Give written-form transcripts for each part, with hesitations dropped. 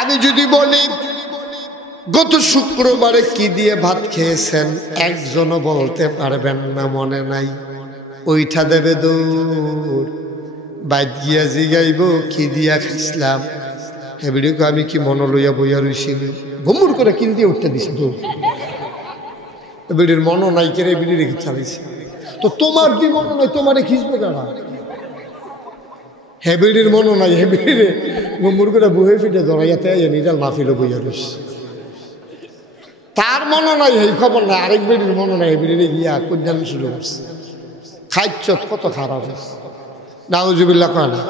আমি যদি বলি গত শুক্রবারে কি দিয়ে ভাত খেয়েছেন, একজনও বলতে পারবেন না, মনে নাই। ওইটা দেবে দৌড়, বাইত গিয়া জিগাইব কি দিয়া খাইছিলাম। এবিডিকে আমি কি মনে লইয়া বইয়া রইছি, ঘুমুর করে কিন দিয়ে উঠতে দিছি তো। এবিডির মনও নাই কেড়ে এবিডি রেখে চালাইছি। তো তোমার কি মনে নাই, তোমারে খিসবে কারা? হেবিডির মনও নাই, হেবিডিরে ঘুমুর করে বহে ফিটে ধরাইয়াতে নিজাল মাহফিলে বইয়া রইছি। তার মনে নাই এই খবর নাই, আরেক বেডির মনে নাই, বেডিরে গিয়া কন্যান শুরু করছে। খাইচ্ছ কত খারাপ হয়েছে। নাউজুবিল্লাহ কয় না,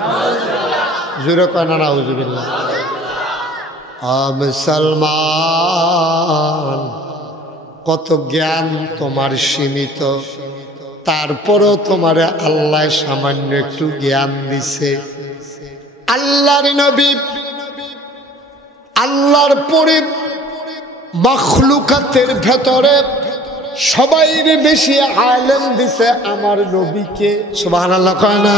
জোরে কয় না নাউজুবিল্লাহ। মুসলমান, কত জ্ঞান তোমার সীমিত, তারপরও তোমারে আল্লাহ সামান্য একটু জ্ঞান দিছে। আল্লাহর নবী, আল্লাহর পরে মখলুকাতের ভেতরে সবাইর বেশি আলেম দিছে আমার নবীকে। সুবহানাল্লাহ কয় না?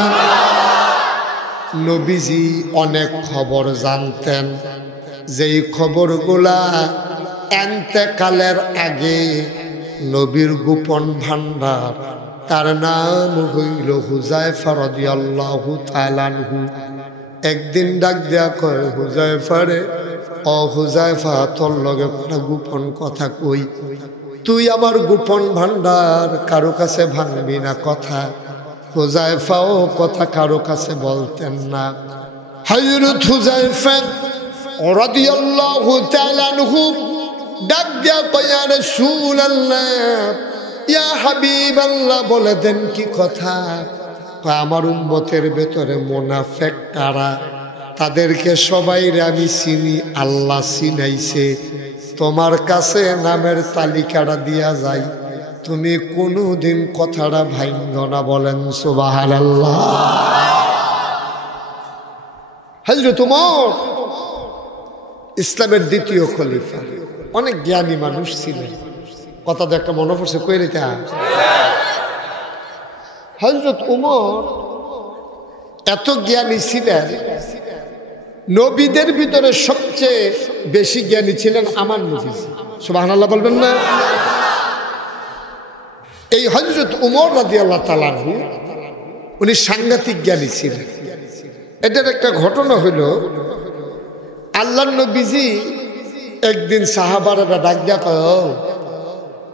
নবীজি অনেক খবর জানতেন, যেই খবরগুলা এন্তেকালের আগে নবীর গোপন ভান্ডার। তার নাম হইল হুযায়ফা রাদিয়াল্লাহু তাআলা আনহু। একদিন ডাক দেয়া কয়, হুযায়ফারে, ও হুযায়ফা, তোর লগে একটা গোপন কথা কই। তুই আমার গোপন ভান্ডার কারো কাছে ভাঙবি না কথা। হুযায়ফাও কথা কারো কাছে বলতেন না। হযরত হুযায়ফা রাদিয়াল্লাহু তাআলা আনহু ডাক দিয়া কয়, ইয়া রাসূলুল্লাহ, ইয়া হাবিবাল্লাহ, বলে দেন কি কথা। আমার উম্মতের ভেতরে মুনাফিক কারা, তাদেরকে সবাইরে আমি চিনি, আল্লাহ চিনাইছে। তোমার কাছে নামের তালিকাটা দিয়া যায়, তুমি কোনোদিন কথাটা ভাঙব না। বলেন সুবহানাল্লাহ। হযরত ওমর ইসলামের দ্বিতীয় খলিফা, অনেক জ্ঞানী মানুষ ছিলেন। কথা তো একটা মনে পড়ছে, কই রেখা। হযরত ওমর এত জ্ঞানী ছিলেন, নবীদের ভিতরে সবচেয়ে বেশি জ্ঞানী ছিলেন আমার নবী। সুবহানাল্লাহ বলবেন না? এই হযরত ওমর রাদিয়াল্লাহু তাআলা আনহু, উনি সাংঘাতিক জ্ঞানী ছিলেন। এটার একটা ঘটনা হইল, আল্লাহর নবীজি একদিন সাহাবারা ডাক দিয়া কয়,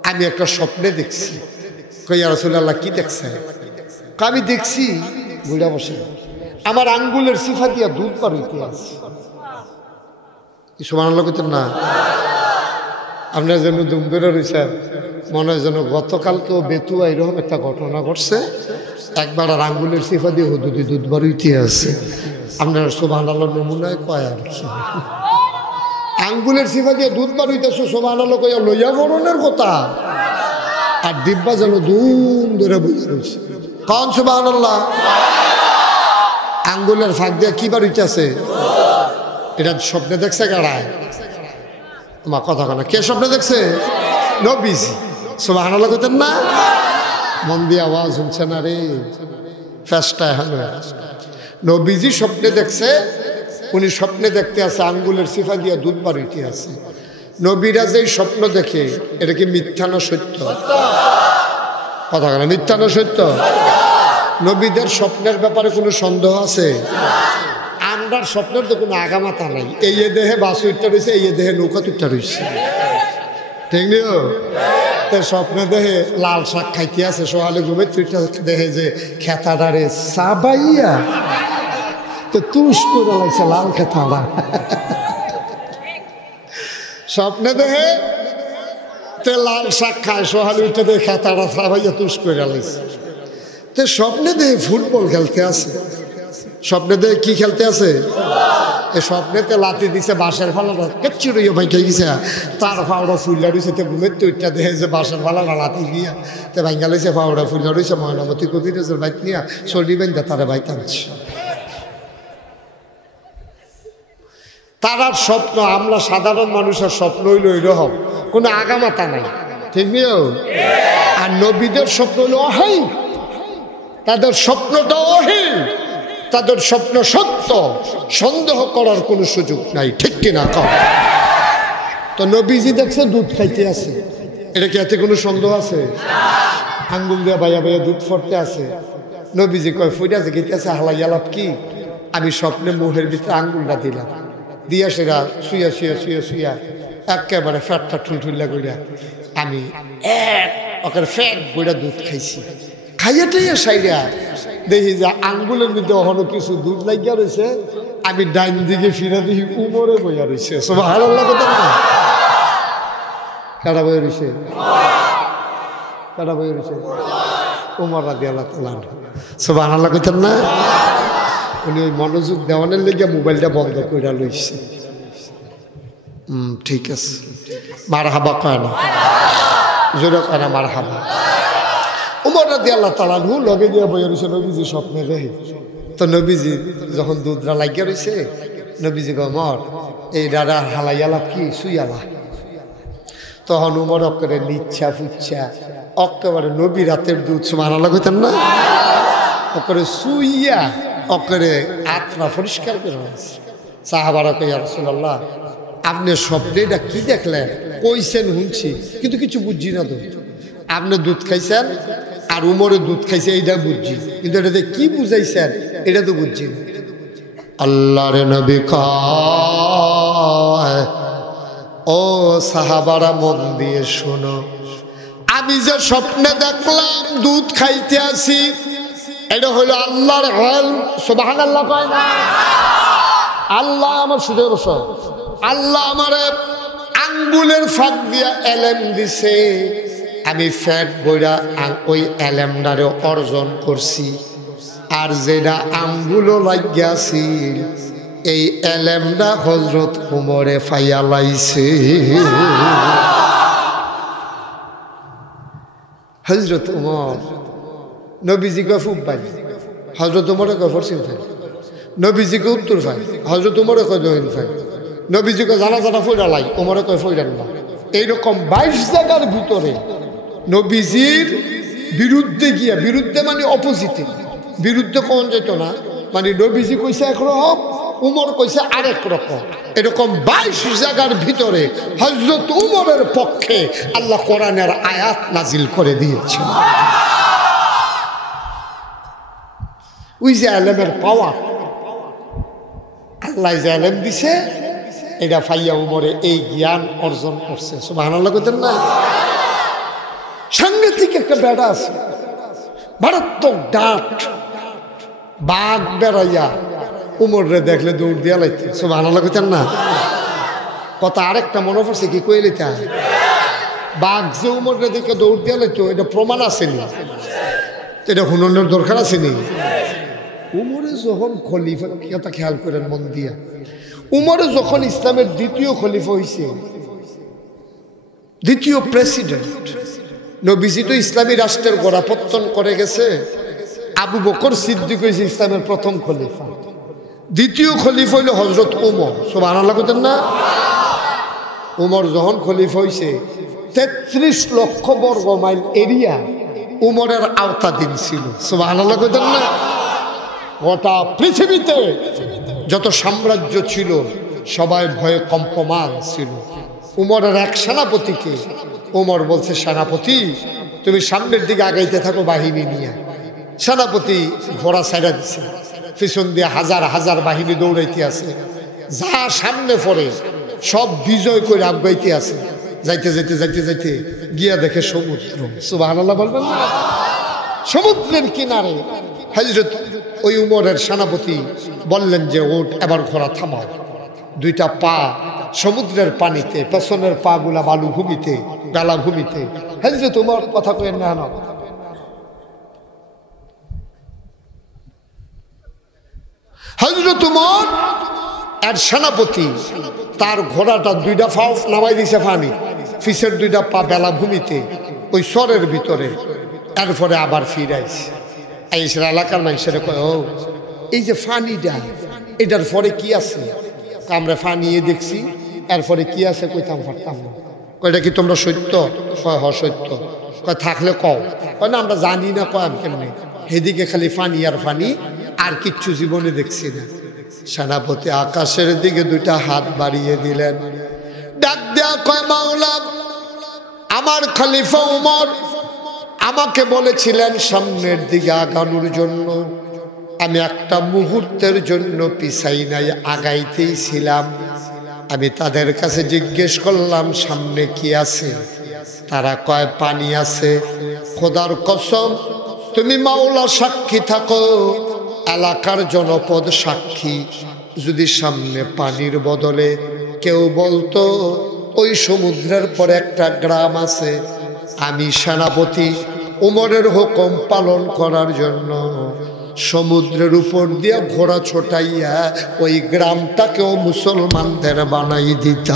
আমি একটা স্বপ্নে দেখছি। কই, ইয়া রাসূলুল্লাহ, কি দেখছেন? আমি দেখছি বুড়া বসে আমার আঙ্গুলের সিফা দিয়া দুধ পার হইতে আছে। সুবহানাল্লাহ কইতেন না? আপনার যেন দুম ধরে রয়েছেন, মনে হয় যেন গতকালকেও বেতুয়া এরকম একটা ঘটনা ঘটছে, একবার আর আঙ্গুলের সিফা দিয়ে হুদুদি দুধ বার হইতে আছে। আপনার সুবহানাল্লাহ নমুনায় কয় আর কি, আঙ্গুলের সিফা দিয়ে দুধ বার হইতেছে, সুবহানাল্লাহ কইয়া লইয়া বরণের কথা, আর ডিব্বা যেন দুম ধরে বইয়া রয়েছে। কন সুবহানাল্লাহ? আঙ্গুলের ফাঁক দিয়ে কি বার হইতেছে? এটা স্বপ্নে দেখছে কারায়? তোমার কথা কেন, কে স্বপ্নে দেখছে? নবীজি। সুবহানাল্লাহ কইতেন না? মন দিয়ে আওয়াজ শুনছে না রে, ফেসটা এখন নবীজি স্বপ্নে দেখছে। উনি স্বপ্নে দেখতে আছে আঙ্গুলের সিফা দিয়ে দুধ বার হইতে আছে। নবীরা যেই স্বপ্ন দেখে, এটা কি মিথ্যা না সত্য? কথা কেন, মিথ্যা না সত্য? নবীদের স্বপ্নের ব্যাপারে কোনো সন্দেহ আছে? আমরার স্বপ্নের তো কোনো আগামাতা নাই। এই দেহে বাস উঠতে রয়েছে, এই দেহে নৌকা উঠতে রয়েছে, ঠিক নিও। তো স্বপ্নে দেহে লাল শাক খাইতে আছে, সকালে ঘুমে তুইটা দেহে যে খেতাডারে সাবাইয়া তো তুষ করে লাগছে লাল খেতাডা। স্বপ্নে দেহে তে লাল শাক খায়, সকালে উঠে দেহে খেতাডা সাবাইয়া তুষ করে লাগছে। তো স্বপ্নে দেহে ফুটবল খেলতে আছে, স্বপ্নে দেহে কি খেলতে আছে? স্বপ্নেতে লাতি দিছে বাঁশের ফালাটা কেচ্ছি রইয়া ভাইটাই গেছে, তার ফাওড়া ফুল্লা রয়েছে। তো ঘুমের তুইটা দেখে যে বাঁশের ফালাটা লাতি গিয়া তো ভাঙ্গা লইছে, ফাওড়া ফুল্লা রয়েছে। ময়নামতি কবিরাজের বাইক নিয়ে সর্দি বাইন্দা তারা বাইক আনছে। তারার স্বপ্ন, আমরা সাধারণ মানুষের স্বপ্ন হইল এরকম, কোনো আগামাতা নাই, ঠিক নিও। আর নবীদের স্বপ্ন হইল অহীন, তাদের স্বপ্নটা অহীন, তাদের স্বপ্ন সত্য, সন্দেহ করার কোনো সুযোগ নাই, ঠিক কিনা কর? তো নবীজি দেখছে দুধ খাইতে আছে, এটা কি এতে কোনো সন্দেহ আছে? আঙ্গুল দিয়ে বাইয়া বাইয়া দুধ ফরতে আছে। নবীজি কয় ফুটা যে গেতেছে হালাই আলাপ কি? আমি স্বপ্নে মুহের ভিতরে আঙ্গুলটা দিলাম, দিয়া সেরা শুয়া শুয়া শুয়া শুয়া একেবারে ফ্যাটটা ঠুলঠুল্লা করিয়া আমি ওখানে ফ্যাট বইটা দুধ খাইছি। খাইয়াটাইয়া সাইরা দেখি যে আঙ্গুলের মধ্যে এখনো কিছু দুধ লাগিয়া রয়েছে। আমি ডাইন দিকে ফিরে দেখি উমরে বইয়া রয়েছে। সুবহানাল্লাহ কথা না? কারা বইয়া রয়েছে? কারা বইয়া রয়েছে? উমর রাদিয়াল্লাহু তাআলা আনহু। সুবহানাল্লাহ কইতেন না? উনি ওই মনোযোগ দেওয়ানের লেগে মোবাইলটা বন্ধ করে লইছে। ঠিক আছে, মারহাবা কয় না, জোরে কয় না মারহাবা। উমর রাদিয়াল্লাহু তাআলা আনহু লগে দিয়ে বইয়া রয়েছে নবীজি স্বপ্নে দেখে। তো নবীজি যখন দুধরা লাগিয়া রয়েছে, নবীজি কয় উমর এই দাদা হালাইয়ালা কি সুইয়ালা? তখন উমর অক্করে নিচ্ছা ফুচ্ছা অক্কেবারে নবী রাতের দুধ সুবহানাল্লাহ কইতেন না, অক্করে সুইয়া অক্করে আত্মা পরিষ্কার করে রয়েছে। সাহাবারা কই ইয়া রাসূলুল্লাহ আপনি স্বপ্নে এটা কি দেখলেন? কইছেন শুনছি কিন্তু কিছু বুঝছি না। তো আপনি দুধ খাইছেন আর উমরে দুধ খাইছে এইটা বুঝছি, কিন্তু এটাতে কি বুঝাইছেন এটা তো বুঝছি না। আল্লাহর নবী কয় ও সাহাবারা মন দিয়ে শোনো, আমি যে স্বপ্নে দেখলাম দুধ খাইতে আসি, এটা হলো আল্লাহর ইলম। সুবহানাল্লাহ কয় না? আল্লাহ আমার সুযোগ, আল্লাহ আমার আঙ্গুলের ফাঁক দিয়া এলেম দিছে, আমি ফ্যাট বইরা ওই এলেমটারে অর্জন করছি। আর যেটা আঙ্গুলও লাগিয়াছি এই এলেমটা হযরত উমরে ফাইয়া লাইছে। হযরত উমর নবীজিকে ফুক পাই, হযরত উমরে কয় ফরসিন ফাই, নবীজিকে উত্তর ফাই, হযরত উমরে কয় দহিন ফাই, নবীজিকে জানাজাটা ফইরা লাই, উমরে কয় ফইরান না। এইরকম 22 জায়গার ভিতরে নবীজির বিরুদ্ধে গিয়া, বিরুদ্ধে মানে অপোজিটে, বিরুদ্ধে কোন যেত না, মানে নবীজি কইছে একরকম, উমর কইছে আরেক রকম। এরকম 22 জায়গার ভিতরে হযরত উমরের পক্ষে আল্লাহ কোরআনের আয়াত নাজিল করে দিয়েছে। ওই যে আলেমের পাওয়ার, আল্লাহ যে আলেম দিছে এটা ফাইয়া উমরে এই জ্ঞান অর্জন করছে। সুবহানাল্লাহ কইতেন না? সাংঘাতিক একটা বেড়া আছে, মারাত্মক ডাট, বাঘ বেড়াইয়া উমরে দেখলে দৌড় দিয়া লাইতে। সুবহানাল্লাহ কইতেন না? কথা আরেকটা মনে পড়ছে কি কইলে তা, বাঘ যে উমরে দেখে দৌড় দিয়া লাইতো এটা প্রমাণ আসেনি, এটা হুননের দরকার আসেনি। উমরে যখন খলিফা, কথা খেয়াল করেন মন দিয়া, উমরে যখন ইসলামের দ্বিতীয় খলিফা হইছে, দ্বিতীয় প্রেসিডেন্ট, নবীজি তো ইসলামী রাষ্ট্রের গোড়াপত্তন করে গেছে, আবু বকর সিদ্দিক হইছে ইসলামের প্রথম খলিফা, দ্বিতীয় খলিফা হইল হযরত উমর। সুবহানাল্লাহ কইতেন না? উমর যখন খলিফা হইছে 33 লক্ষ বর্গ মাইল এরিয়া উমরের আওতাধীন ছিল। সুবহানাল্লাহ কইতেন না? গোটা পৃথিবীতে যত সাম্রাজ্য ছিল সবাই ভয়ে কম্পমান ছিল। উমরের এক সেনাপতিকে উমর বলছে, সেনাপতি তুমি সামনের দিকে আগাইতে থাকো বাহিনী নিয়ে। সেনাপতি ঘোড়া ছাইড়া দিছে, পিছন দিয়ে হাজার হাজার বাহিনী দৌড়াইতে আছে, যা সামনে পড়ে সব বিজয় করে আগাইতে আছে। যাইতে যাইতে যাইতে যাইতে গিয়া দেখে সমুদ্র। সুবহানাল্লাহ বলবেন না? সমুদ্রের কিনারে হযরত ওই উমরের সেনাপতি বললেন যে ওঠ, এবার ঘোড়া থামাও। দুইটা পা সমুদ্রের পানিতে, পেছনের পা গুলা বালুভূমিতে, গালাভূমিতে। হযরত উমর কথা কইেন না, হযরত উমর আর সেনাপতি তার ঘোড়াটা দুইটা পা নামাই দিছে পানি, পিছের দুইটা পা বেলাভূমিতে ওই সরের ভিতরে। এরপরে আবার ফিরাইছে, আইসের এলাকার মানুষের কয়, ও এই যে ফানিটা এটার পরে কি আছে? আমরা ফানিয়ে দেখছি, এরপরে কি আছে কইতাম পারতাম না। কয়টা কি তোমরা সত্য? কয় হ সত্য। কয় থাকলে কও। কয় না আমরা জানি না। কয় আমি কেমনি? সেদিকে খালি ফানি আর ফানি, আর কিচ্ছু জীবনে দেখছি না। সেনাপতি আকাশের দিকে দুইটা হাত বাড়িয়ে দিলেন, ডাক দেয়া কয়, মাওলা, আমার খলিফা উমর আমাকে বলেছিলেন সামনের দিকে আগানোর জন্য, আমি একটা মুহূর্তের জন্য পিছাই নাই, আগাইতেই ছিলাম। আমি তাদের কাছে জিজ্ঞেস করলাম সামনে কি আছে, তারা কয় পানি আছে। খোদার কসম, তুমি মাওলা সাক্ষী থাকো, এলাকার জনপদ সাক্ষী, যদি সামনে পানির বদলে কেউ বলতো ওই সমুদ্রের পর একটা গ্রাম আছে, আমি সেনাপতি উমরের হুকুম পালন করার জন্য সমুদ্রের উপর দিয়ে ঘোড়া ছোটাইয়া ওই গ্রামটাকেও মুসলমানদের বানাই দিত।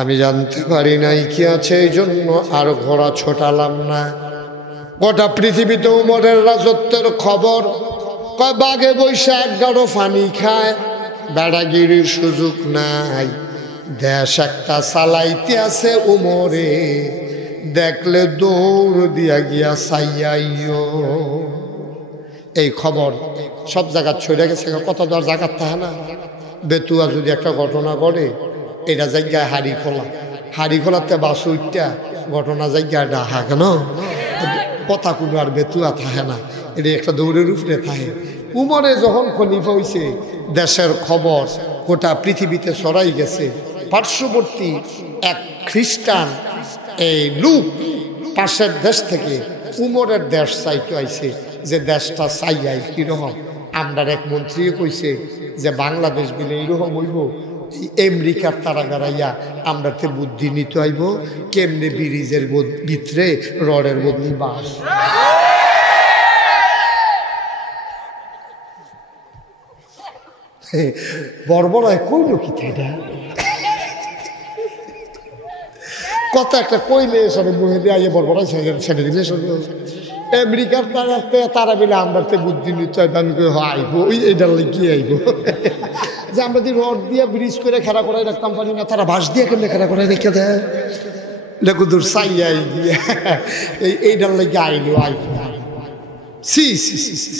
আমি জানতে পারি নাই কি আছে, এই জন্য আর ঘোড়া ছোটালাম না। গোটা পৃথিবীতে উমরের রাজত্বের খবর, কয় বাঘে বৈশা 11 পানি খায়, বেড়াগিরির সুযোগ নাই। দেশ একটা চালাইতে আছে উমরে, দেখলে দৌড় দিয়া গিয়া চাইয়াইও। এই খবর সব জায়গা ছড়ে গেছে, কত দর জায়গার থাকে না। বেতুয়া যদি একটা ঘটনা ঘটে, এটা জায়গায় হাড়ি খোলা, হাড়ি খোলাতে বাস উঠটা ঘটনা জায়গায় ডাহা, কেন পতা কোনো আর বেতুয়া থাকে না, এটা একটা দৌড়ের উপরে থাকে। উমরে যখন খলিফা হইছে, দেশের খবর গোটা পৃথিবীতে ছড়াই গেছে। পার্শ্ববর্তী এক খ্রিস্টান এই লোক পাশের দেশ থেকে উমরের দেশ চাইতে আইছে, যে দেশটা চাইয়াই কিরকম। আমরার এক মন্ত্রী কইছে যে বাংলাদেশ বিলে এইরকম হইব, আমেরিকার তারা গাড়াইয়া আমরাতে বুদ্ধি নিতে আইব, কেমনে ব্রিজের ভিতরে রডের বদলি বাস। বর্বরায় কইল কি এটা কথা একটা কইলে সবে মুহে দিয়ে আইয়ে বর্বরায় ছেড়ে দিলে সব আমেরিকার তারা মিলে আমরাতে বুদ্ধি নিতে আইব, ওই এইটার কি আইব যে আমরা যদি রড দিয়ে ব্রিজ করে খেলা করাই রাখতাম পারি না, তারা বাঁশ দিয়ে কেমনে খেলা করাই রেখে দেয়, দেখো দূর চাইয়াই দিয়ে এইটার লাগে আইলো আইব। সি সি সি সি,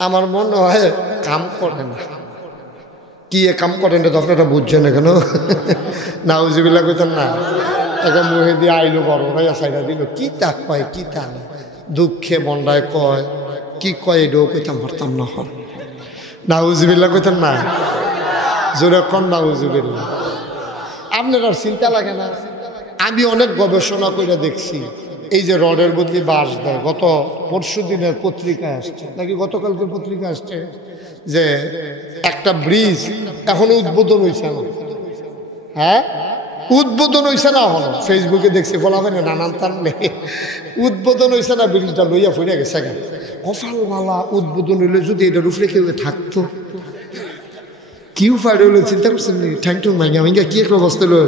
আমার মনে হয় কাম করে না। কি কাম করেন তো আপনারা বুঝছেন না কেন? নাউজুবিল্লাহ কইতেন না, এখন মুহে দিয়ে আইলো বড় ভাই সাইডা দিল, কি তা কয় কি তা না, দুঃখে বন্ডায় কয় কি কয়, এটাও কইতাম পারতাম না। হন নাউজুবিল্লাহ কইতেন না, জোরে কন নাউজুবিল্লাহ। আপনার আর চিন্তা লাগে না? আমি অনেক গবেষণা করে দেখছি, এই যে রডের বদলি বাঁশ দেয়, গত পরশু দিনের পত্রিকায় আসছে নাকি গতকালকের পত্রিকা আসছে যে একটা ব্রিজ এখনো উদ্বোধন হয়েছে না। হ্যাঁ, উদ্বোধন হয়েছে না, হলো ফেসবুকে দেখছি, বলা হয় না নানান তার নেই, উদ্বোধন হয়েছে না, ব্রিজটা লইয়া ফুরিয়া গেছে। কপালওয়ালা উদ্বোধন হইলে যদি এটার উপরে কেউ থাকতো, কি উপায় হইল চিন্তা করছেন নি? ঠ্যাং টুং ভাঙ্গা ভাঙ্গা কি একটা অবস্থা হলো।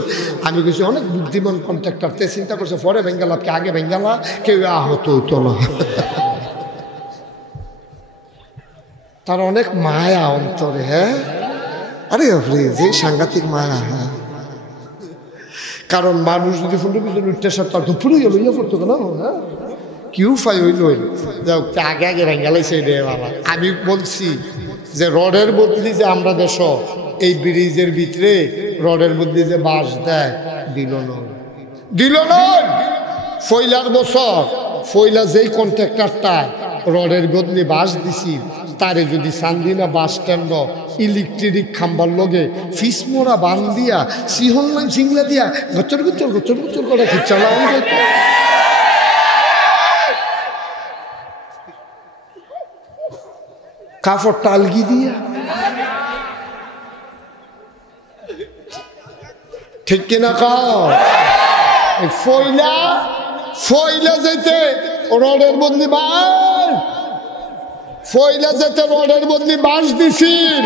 আমি কিছু অনেক বুদ্ধিমান কন্ট্রাক্টর চিন্তা করছে, পরে বেঙ্গালা কে আগে বেঙ্গালা, কেউ আহত হইতো না। তার অনেক মায়া অন্তরে। হ্যাঁ, আরে যে সাংঘাতিক মায়া। হ্যাঁ, কারণ মানুষ যদি ফুলের পিছনে উঠতে তার তো ফুলে গেল, ইয়ে করতো কেন? হ্যাঁ, কি উপায় হইল আগে আগে বেঙ্গালাইছে রে বাবা। আমি বলছি যে রডের বদলি যে আমরা দেশ এই ব্রিজের ভিতরে রডের বদলি যে বাঁশ দেয়, দিল নয়। ফয়লার বছর ফয়লা যেই কন্ট্রাক্টরটা রডের বদলি বাঁশ দিছি, তারে যদি চান্দিনা বাস স্ট্যান্ড ইলেকট্রিক খাম্বার লগে ফিসমোরা বান দিয়া সিহনলাইন সিংলা দিয়া গচর গচর গচর গচর করে খিচালাম, কাপড় টালগি দিয়া, ঠিক কিনা কাও? ফয়লা যেতে রডের বদলি বাস, ফয়লা যেতে রডের বদলি বাঁশ দিছিল,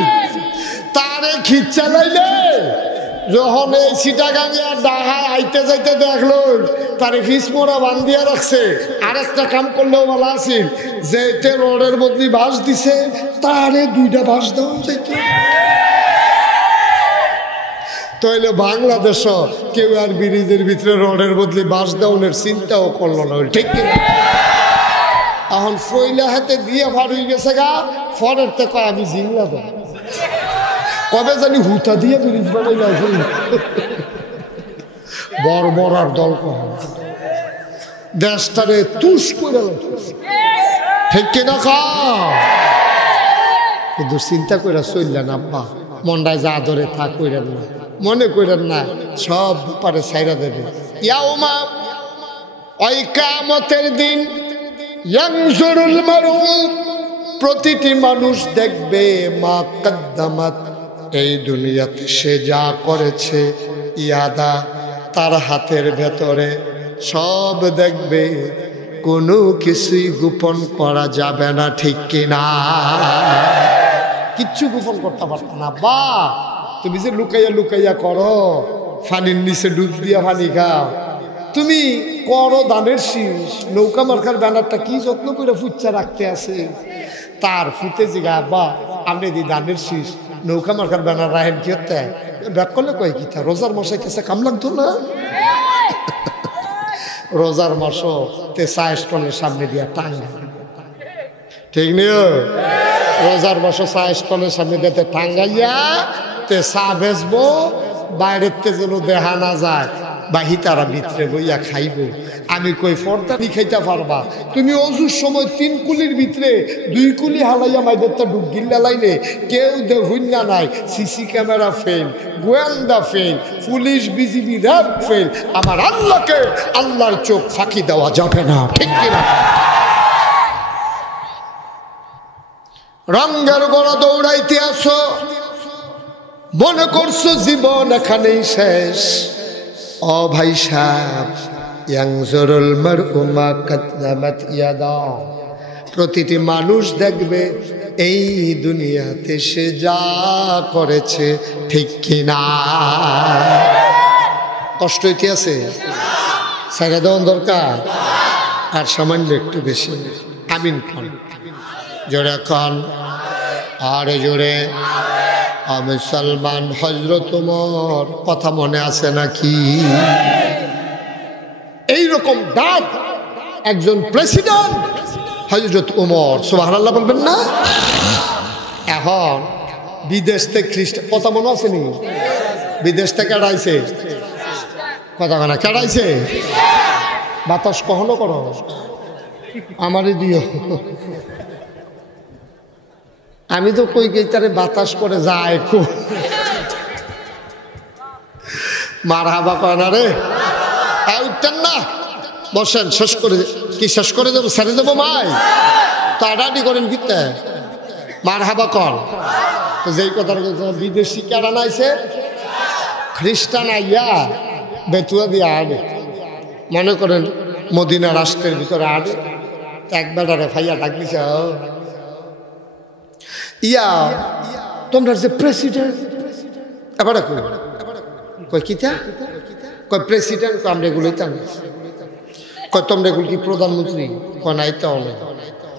তারে খিচালাইলে যখন এই সিটাগাঙ্গিয়া ডাহা আইতে যাইতে দেখলো তারে ফিসমোরা বান্ধিয়া রাখছে। আরেকটা কাম করলেও ভালো আছিল, যেতে রডের বদলি বাঁশ দিছে তারে 2টা বাঁশ দেওয়া যাইত। তাইলে বাংলাদেশ কেউ আর ব্রিজের ভিতরে রডের বদলে বাস দেওয়ার চিন্তাও করলো না, ঠিক কিনা? এখন ফইলা হাতে দিয়ে ভার হয়ে গেছে গা, ফরের তে কয় আমি জিংলা দেব, কবে জানি হুতা দিয়ে ব্রিজ বানাই না বড় বড় আর দল কহ দেশটারে তুষ করে, ঠিক কিনা? কিন্তু চিন্তা করে চললেন আব্বা, মনটায় যা ধরে তা কইরেন না, মনে করেন না সব ব্যাপারে ছাইরা দেবে। ইয়াউমা ওই কিয়ামতের দিন ইয়ানজুরুল মারউ, প্রতিটি মানুষ দেখবে মা কদ্দামাত, এই দুনিয়াতে সে যা করেছে, ইয়াদা তার হাতের ভেতরে সব দেখবে, কোনো কিছুই গোপন করা যাবে না, ঠিক কিনা? কিচ্ছু গোপন করতে পারত না। বা তুমি যে লুকাইয়া লুকাইয়া করো, পানির নিচে ডুব দিয়া পানি খাও, তুমি করো দানের শীষ, নৌকা মার্কার ব্যানারটা কি যত্ন করে ফুচ্চা রাখতে আছে, তার ফুটে জিগা বা আপনি দি দানের শীষ নৌকা মার্কার ব্যানার রাহেন কি হতে ব্যাক করলে কয় কি তা রোজার মশাই কাছে কাম লাগতো না? রোজার মাসও তে চা স্টলের সামনে দিয়া টাঙ্গা, ঠিক নিও? রোজার মাসও চা স্টলের সামনে দিতে টাঙ্গাইয়া তে চা বেচবো, বাইরের তে যেন দেখা না যায়, বাহি তারা ভিতরে বইয়া খাইব। আমি কই ফর্দা নি খাইতে পারবা? তুমি অজুর সময় 3 কুলির ভিতরে 2 কুলি হালাইয়া মাইদেরটা ডুব গিল্লা লাইলে কেউ দেখুন না নাই, সিসি ক্যামেরা ফেল, গোয়েন্দা fail, police BGB RAB fail, আমার আল্লাহকে আল্লাহর চোখ ফাঁকি দেওয়া যাবে না, ঠিক কিনা? রঙের গড়া দৌড়াইতে আসো, মনে করছো জীবন এখানেই শেষ। ও ভাই সাহেব, ইয়ানজুরুল মারউ মা কদ্দামাত ইয়াদা, প্রতিটি মানুষ দেখবে এই দুনিয়াতে সে যা করেছে, ঠিক কিনা? কষ্ট হইতে আছে, সাইরা দেওয়ার দরকার, আর সামান্য একটু বেশি। আমিন খান, জোরে খান, আরে জোরে। আমি সালমান হযরত ওমর, কথা মনে আছে নাকি? এইরকম ডাক একজন প্রেসিডেন্ট হযরত ওমর, সুবহানাল্লাহ বলবেন না? এখন বিদেশ থেকে খ্রিস্টান, কথা মনে আছে নি? বিদেশ থেকে কেডাইছে, কথা না কেডাইছে, বাতাস কখনো করো আমারই দিও। আমি তো কই গেইতারে বাতাস করে যায় খুব, মারহাবা কয় না রে, উঠতেন না, বসেন, শেষ করে কি শেষ করে দেবো, ছেড়ে দেবো মাই, তাড়াতাড়ি করেন কিতে, মারহাবা কর। তো যেই কথাটা বিদেশি কেডা নাইছে, খ্রিস্টান আইয়া বেতুয়া দিয়ে আড়ে, মনে করেন মদিনা রাষ্ট্রের ভিতরে আড়ে, একবার ফাইয়া ডাক দিছে, ইয়া তোমরা যে প্রেসিডেন্ট, এবার কয় কিতা, কয় প্রেসিডেন্ট, আমরা এগুলোই তা না, কয় তোমরা এগুলো কি প্রধানমন্ত্রী, কয় নাই তাহলে,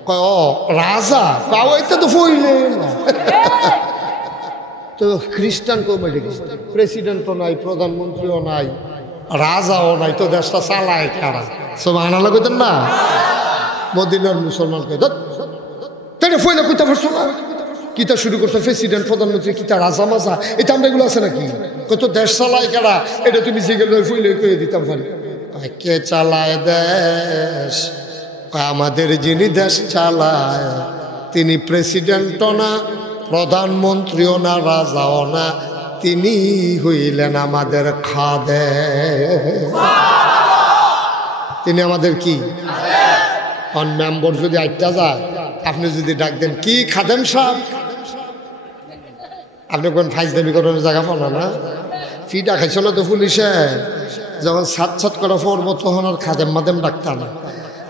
কয় ও রাজা, কাও এটা তো ফইলে না। তো খ্রিস্টান কমিটি প্রেসিডেন্টও নাই, প্রধানমন্ত্রীও নাই, রাজাও নাই, তো দেশটা চালায় কারা? সুবহানাল্লাহ কইতেন না? মদিনার মুসলমানকে তাই ফইলে কইতে পারছো না, কিতা শুরু করছো, প্রেসিডেন্ট প্রধানমন্ত্রী কিতা রাজা মাজা, এটা আমরা এগুলো আছে নাকি? কত দেশ চালায় কারা, এটা তুমি জিগেল ফইলে কয়ে দিতাম পারি। কে চালায় দেশ? আমাদের যিনি দেশ চালায় তিনি প্রেসিডেন্টও না, প্রধানমন্ত্রীও না, রাজাও না, তিনি হইলেন আমাদের খাদেম। তিনি আমাদের কি অন মেম্বার যদি আইটা যায়, আপনি যদি ডাক দেন কি খাদেম সাহেব, আপনি কোন ফাইজদামি করার জায়গা পান না, ফিটা খাইছিল তো পুলিশে, যখন ছাত করা পড়বো তখন আর খাদেম মাদেম ডাকতাম না,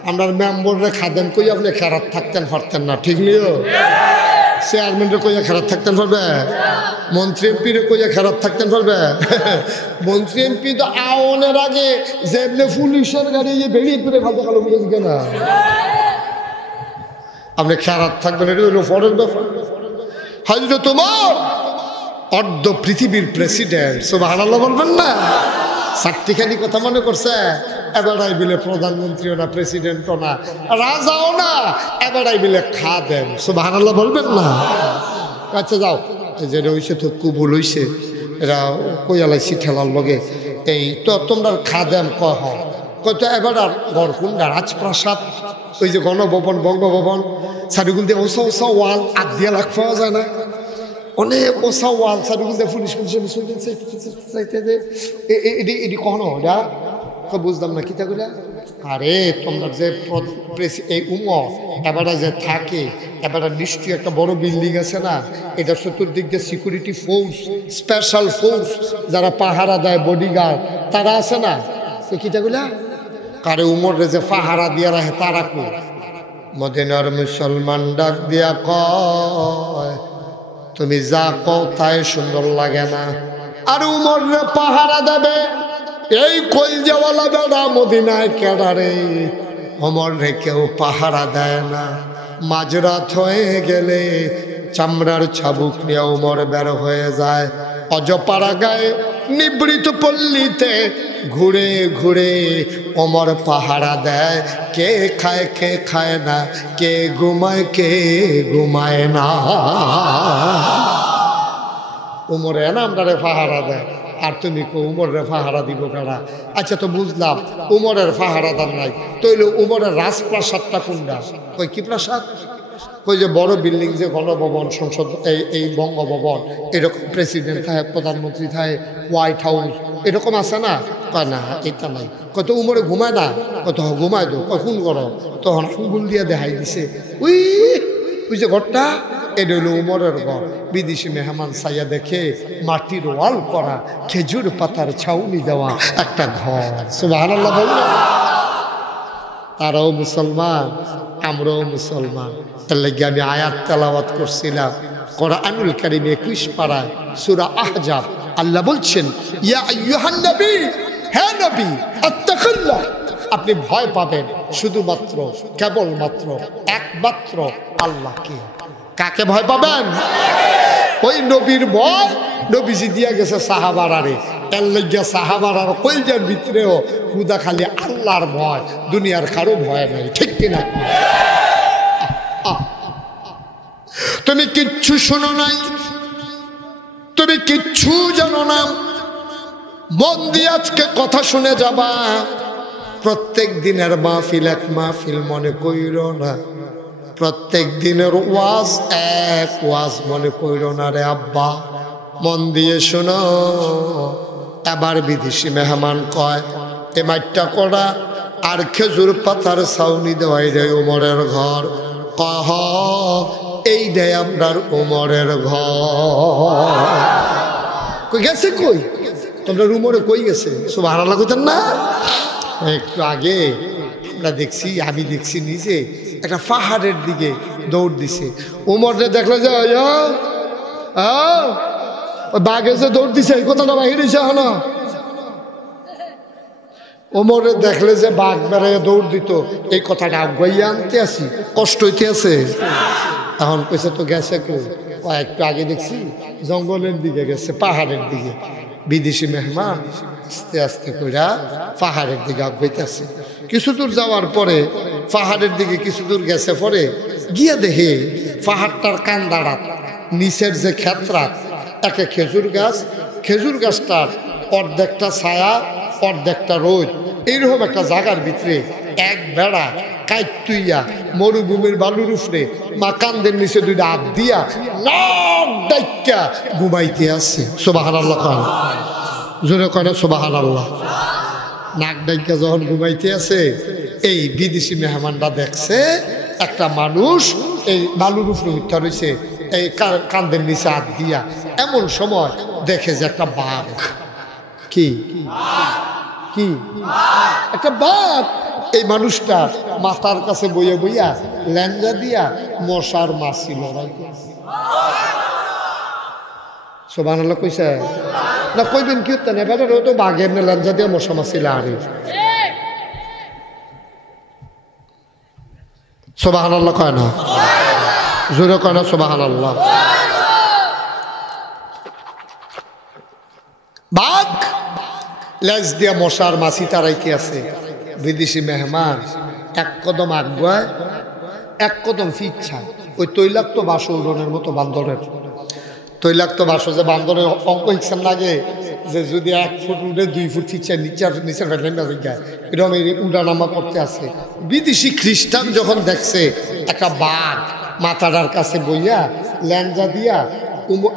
আমরা মেম্বরে খাদেম কই আপনি খেরাত থাকতেন পারতেন না, ঠিক নিও? চেয়ারম্যানরে কইয়া খেরাত থাকতেন পারবে, মন্ত্রী এমপিরে কইয়া খেরাত থাকতেন পারবে? মন্ত্রী এমপি তো আওনের আগে যে পুলিশের গাড়ি বেরিয়ে পেরে ভালো কালো বলে দিকে না, আপনি খেরাত থাকবেন, এটা হইল পরের ব্যাপার। হযরত ওমর অর্ধ পৃথিবীর প্রেসিডেন্ট, সুবহানাল্লাহ বলবেন না? চারটিখানি কথা মনে করছে, এবারাই বিলে প্রধানমন্ত্রীও না, প্রেসিডেন্টও না, রাজাও না, এবারাই বিলে খাদেম, সুবহানাল্লাহ বলবেন না? আচ্ছা যাও, যে হইছে তো কুবুল হইছে, এরা কইয়ালাইছি ঠেলার লগে, এই তো তোমরা খাদেম কহ কত এবার আর ঘর কোনটা? রাজপ্রাসাদ, ওই যে গণভবন, বঙ্গভবন, সারিগুল দিয়ে ওসা ওসা ওয়াল, আট দিয়া লাখ পাওয়া যায় না, অনেক ওসা ওয়াল, সারিগুল দিয়ে পুলিশ এটি কখনো ওটা বুঝলাম না কিতা গুলা। আরে তোমরা যে এই উমর এবারে যে থাকে, এবারে নিশ্চয়ই একটা বড় বিল্ডিং আছে না, এটা চতুর্দিক দিয়ে সিকিউরিটি ফোর্স, স্পেশাল ফোর্স যারা পাহারা দেয়, বডিগার্ড, তারা আছে না, সে কিতাগুলা কারে উমরে যে পাহারা দিয়া রাখে তারা কো? মদিনার মুসলমান ডাক দিয়া কয়, তুমি যা কও তাই সুন্দর লাগে না, আর উমরে পাহারা দেবে এই কলজাওয়ালা বেড়া মদিনায় কেডারে, ওমর রে কেউ পাহারা দেয় না। মাঝরাত হয়ে গেলে চামড়ার ছাবুক নিয়ে ওমর বের হয়ে যায়, অজপাড়া গায়ে নিবৃত পল্লীতে ঘুরে ঘুরে ওমর পাহারা দেয়, কে খায় না, কে ঘুমায় না। ওমরে নামটারে পাহারা দেয়, আর তুমি কো উমরের পাহারা দিব কারা? আচ্ছা তো বুঝলাম উমরের পাহারাদার নাই, তৈলে উমরের রাজপ্রাসাদটা কোনটা? ওই কি প্রাসাদ? ওই যে বড় বিল্ডিং, যে গণভবন, সংসদ, এই বঙ্গভবন, এরকম প্রেসিডেন্ট থাকে, প্রধানমন্ত্রী থাকে, হোয়াইট হাউস এরকম আছে না? না, এটা নাই। কত উমরে ঘুমায় না? কত ঘুমায় তো কখন করো, তখন আঙ্গুল দিয়ে দেখাই দিছে, ওই যে ঘরটা, এটা হলো উমরের ঘর। বিদেশি মেহমান সাইয়া দেখে মাটির ওয়াল করা, খেজুর পাতার ছাউনি দেওয়া একটা ঘর, সুবহানাল্লাহ বললেন? তারাও মুসলমান, আমরাও মুসলমান। তার লাগে আমি আয়াত তেলাওয়াত করছিলাম কোরআনুল কারীম 21 পারায় সূরা আহজাব। আল্লাহ বলছেন, ইয়া আইয়ুহান নবী, হে নবী, আত্তাকিল্লাহ, আপনি ভয় পাবেন শুধুমাত্র, কেবলমাত্র, একমাত্র আল্লাহকে। কাকে ভয় পাবেন? ওই নবীর ভয় নবীজি দিয়া গেছে সাহাবারারে, এর লাগিয়া সাহাবারার কলজার ভিতরেও খুদা খালি আল্লাহর ভয়, দুনিয়ার কারো ভয় নাই, ঠিক কিনা? তুমি কিচ্ছু শোনো নাই, তুমি কিচ্ছু জানো না, মন দিয়ে আজকে কথা শুনে যাবা। প্রত্যেক দিনের মাহফিল এক মাহফিল মনে কইর না, প্রত্যেক দিনের ওয়াজ এক ওয়াজ মনে কইর না রে আব্বা, মন দিয়ে শোনো। এবার বিদেশি মেহমান কয়, এ মাইটটা করা আর খেজুর পাতার ছাউনি দেওয়াই রে উমরের ঘর। কহ এই রে আপনার উমরের ঘর। কই গেছে? কই তোমরা উমরে কই গেছে? সুবহানাল্লাহ কইতেন না? একটু আগে আমরা দেখছি, আমি দেখছি নিজে, একটা পাহাড়ের দিকে দৌড় দিছে। উমরে দেখলে যে বাঘ এসে দৌড় দিছে, এই কথাটা বাহির হয়েছে না? ওমরে দেখলে যে বাঘ বেড়াইয়া দৌড় দিত, এই কথাটা আগাইয়া আনতে আসি, কষ্ট হইতে আছে। এখন কইছে তো গেছে কই? একটু আগে দেখছি জঙ্গলের দিকে গেছে, পাহাড়ের দিকে। বিদেশি মেহমান আস্তে আস্তে কইরা পাহাড়ের দিকে আগাইতেছে। কিছু দূর যাওয়ার পরে পাহাড়ের দিকে কিছু দূর গেছে, পরে গিয়া দেখে পাহাড়টার কান্দাড়াত নিচের যে ক্ষেত্রাত একে খেজুর গাছ, খেজুর গাছটার অর্ধেকটা ছায়া অর্ধেকটা রোদ, এইরকম একটা জায়গার ভিতরে এক বেড়া কাইট তুইয়া মরুভূমির বালুর উপরে মা কান্দের নিচে দুইটা হাত দিয়া নাক ডাইকা ঘুমাইতে আছে। সুবহানাল্লাহ কয়, জোরে কয় না সুবহানাল্লাহ? নাক ডাইকা যখন ঘুমাইতে আছে, এই বিদেশি মেহমানরা দেখছে একটা মানুষ এই বালুর উপরে উঠা রয়েছে, এই কান্দের নিচে হাত দিয়া। এমন সময় দেখে যে একটা বাঘ, কি কি একটা বাঘ এই মানুষটা মাথার কাছে বইয়া বইয়া ল্যাঞ্জা দিয়া মশার মাছি লড়াই করছে। সুবহানাল্লাহ কইছে না? কইবেন কি হতো না? এবার তো বাঘের না ল্যাঞ্জা দিয়া মশা মাছি লাড়ে। সুবহানাল্লাহ কয় না? জোরে কয় না সুবহানাল্লাহ? বাঘ লেজ দিয়া মশার মাছি তারাইতে আছে। বিদেশি মেহমান এক কদম আগুয়ায় এক কদম ফিচ্ছা। ওই তৈলাক্ত বাসনের মতো বান্দরের, তৈলাক্ত বাস যে বান্দরের অঙ্ক হিসাব লাগে যে যদি 1 ফুট উঠে 2 ফুট ফিচ্ছা নিচের ফেলেন না যায়, এরকম উড়ানামা করতে আছে। বিদেশি খ্রিস্টান যখন দেখছে একটা বাঘ মাথাটার কাছে বইয়া ল্যাঞ্জা দিয়া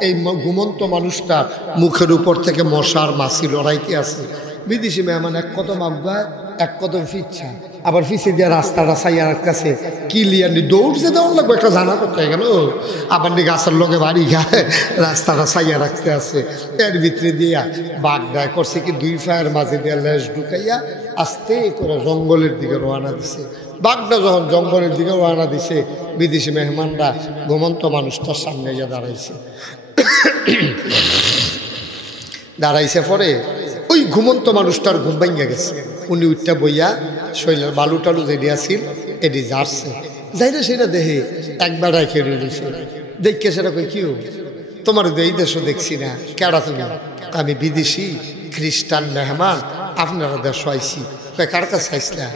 এই ঘুমন্ত মানুষটার মুখের উপর থেকে মশার মাছি লড়াইতে আছে, বিদেশি মেহমান এক কদম আগুয়ায় এক কদম ফিচ্ছা, আবার ফিসে দিয়া রাস্তাটা সাইয়ার কাছে ক্লিয়ারলি দৌড়ছে দেওয়ার লাগবে, একটা জানা করতে গেল আবার নি গাছের লোকে বাড়ি খায় রাস্তাটা সাইয়া রাখতে আছে। এর ভিতরে দিয়া বাঘ দায় করছে কি 2 পায়ের মাঝে দিয়া লেজ ঢুকাইয়া আস্তে করে জঙ্গলের দিকে রওনা দিছে। বাঘটা যখন জঙ্গলের দিকে রওনা দিছে, বিদেশি মেহমানরা ঘুমন্ত মানুষটার সামনে গিয়ে দাঁড়াইছে। দাঁড়াইছে পরে ওই ঘুমন্ত মানুষটার ঘুম ভাঙিয়া গেছে। উনি উঠটা বইয়া শৈলের বালু টালু যেটি আসিল এটি যাচ্ছে, যাই না সেটা দেহে একবার রাখে রয়েছে। দেখে সেটা কই কি তোমার এই দেশও দেখছি না, কেডা তুমি? আমি বিদেশি খ্রিস্টান মেহমান, আপনারা দেশ আইসি। কার কাছে আইসলাম?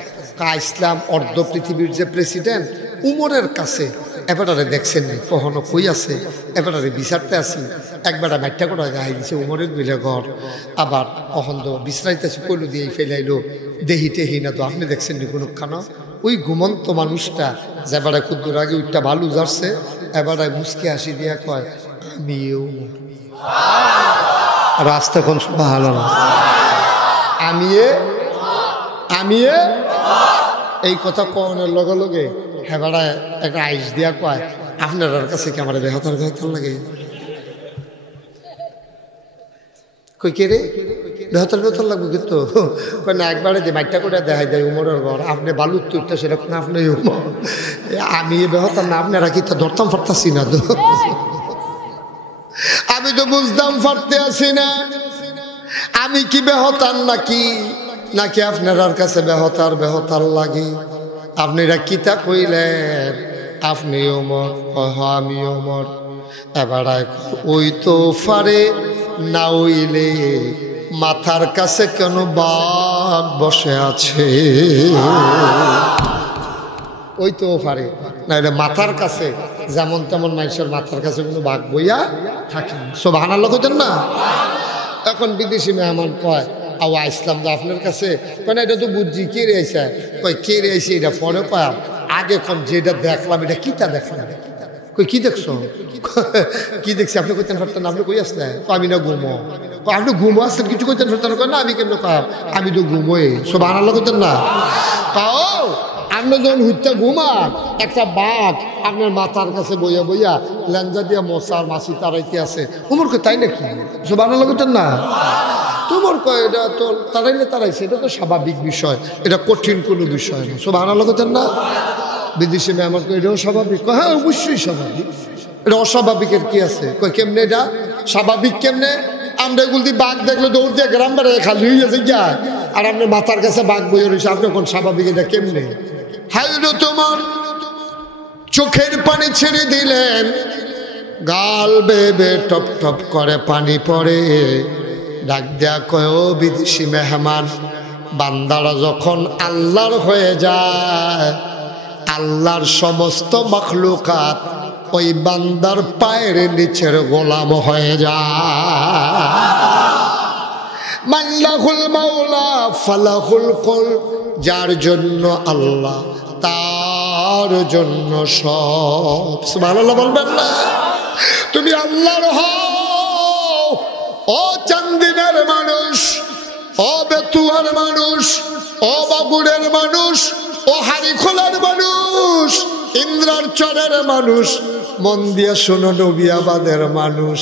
আইসলাম অর্ধ পৃথিবীর যে প্রেসিডেন্ট উমরের কাছে। এবারে দেখছেন কখনো কই আছে? এবারে বিচারতে আসি। একবারে মাইটা করে দেখাই দিছে উমরের বিলে ঘর, আবার অহন্দ বিশ্রাইতেছে কইলো দিয়ে ফেলাইলো দেহি টেহি না। তো আপনি দেখছেন নি কোনো খানা? ওই ঘুমন্ত মানুষটা যেবারে ক্ষুদ্র আগে ওইটা ভালো যাচ্ছে, এবারে মুসকে হাসি দিয়া কয় আমিও রাস্তা কোন ভালো না, আমিয়ে এই কথা কনের লগে লগে হেবারা একটা আইস দিয়া কয় আপনার কাছে কি আমার বেহতার লাগে? কই কে রে বেহতার লাগবে কিন্তু না, একবারে যে মাইটা করে দেখাই দেয় উমরের ঘর, আপনি বালুর তুইটা সেরকম না, আপনি আমি বেহতার না, আপনারা কি তা ধরতাম ফারতাছি না তো, আমি তো বুঝতাম ফারতে আসি না, আমি কি বেহতার নাকি আপনার কাছে বেহতার লাগে? আপনারা কিতা কইলেন? আপনি ওমর, আমি ওমর। এবার ওই তো ফারে না হইলে মাথার কাছে কেন বাঘ বসে আছে? ওই তো ফারে না হইলে মাথার কাছে যেমন তেমন মানুষের মাথার কাছে কোনো বাঘ বইয়া থাকে। সুবহানাল্লাহ কইতেন না? এখন বিদেশি মেহমান কয় আওয়া ইসলাম তো আপনার কাছে, কেন এটা তো বুঝছি কে রয়েছে, কই কে রয়েছে এটা পরে পাম, আগে কম যেটা দেখলাম এটা কিতা দেখলাম। কই কি দেখছো? কি দেখছি? আপনি কইতেন পারতেন না? আপনি কই আসলেন? আমি না ঘুমো। আপনি ঘুমো আসছেন কিছু কইতেন পারতেন না? আমি কেমন কাম, আমি তো ঘুমোই। সুবহানাল্লাহ কইতেন না? তাও আপনি যখন হুইটা ঘুমান, একটা বাঘ আপনার মাথার কাছে বইয়া বইয়া ল্যাঞ্জা দিয়া মশার মাছি তারাইতে আছে, উমর কই তাই নাকি? সুবহানাল্লাহ কইতেন না? তোমার কয় এটা তো তারাইছে, এটা তো স্বাভাবিক বিষয়, এটা কঠিন কোনো বিষয় না। সুবহানাল্লাহ কইতেন না? বিদেশি মেহমান কয় এটাও স্বাভাবিক? হ্যাঁ অবশ্যই স্বাভাবিক, এটা অস্বাভাবিকের কি আছে? কয় কেমনে এটা স্বাভাবিক কেমনে? আমরা এগুলো দিয়ে বাঘ দেখলে দৌড় দিয়ে গ্রাম বেড়ায় খালি হয়ে গেছে গিয়া, আর আপনার মাথার কাছে বাঘ বইয়ে রয়েছে, আপনি কোন স্বাভাবিক এটা কেমনে? হায় তোমার চোখের পানি ছেড়ে দিলেন, গাল বেবে টপ টপ করে পানি পড়ে। ডাক দেয়া কয় ও বিদেশি মেহমান, বান্দারা যখন আল্লাহর হয়ে যায়, আল্লাহর সমস্ত মখলুকাত ওই বান্দার পায়ের নিচের গোলাম হয়ে যায়। মাল্লাহুল মাওলা ফালাহুল কুল, যার জন্য আল্লাহ তার জন্য সব। সুবহানাল্লাহ বলবেন না? তুমি আল্লাহর হও ও চান্দিনার মানুষ, ও বেতুয়ার মানুষ, ও বাগুড়ের মানুষ, ও হারিখোলার মানুষ, ইন্দ্রার চরের মানুষ, মন দিয়ে শোনো নবিয়াবাদের মানুষ,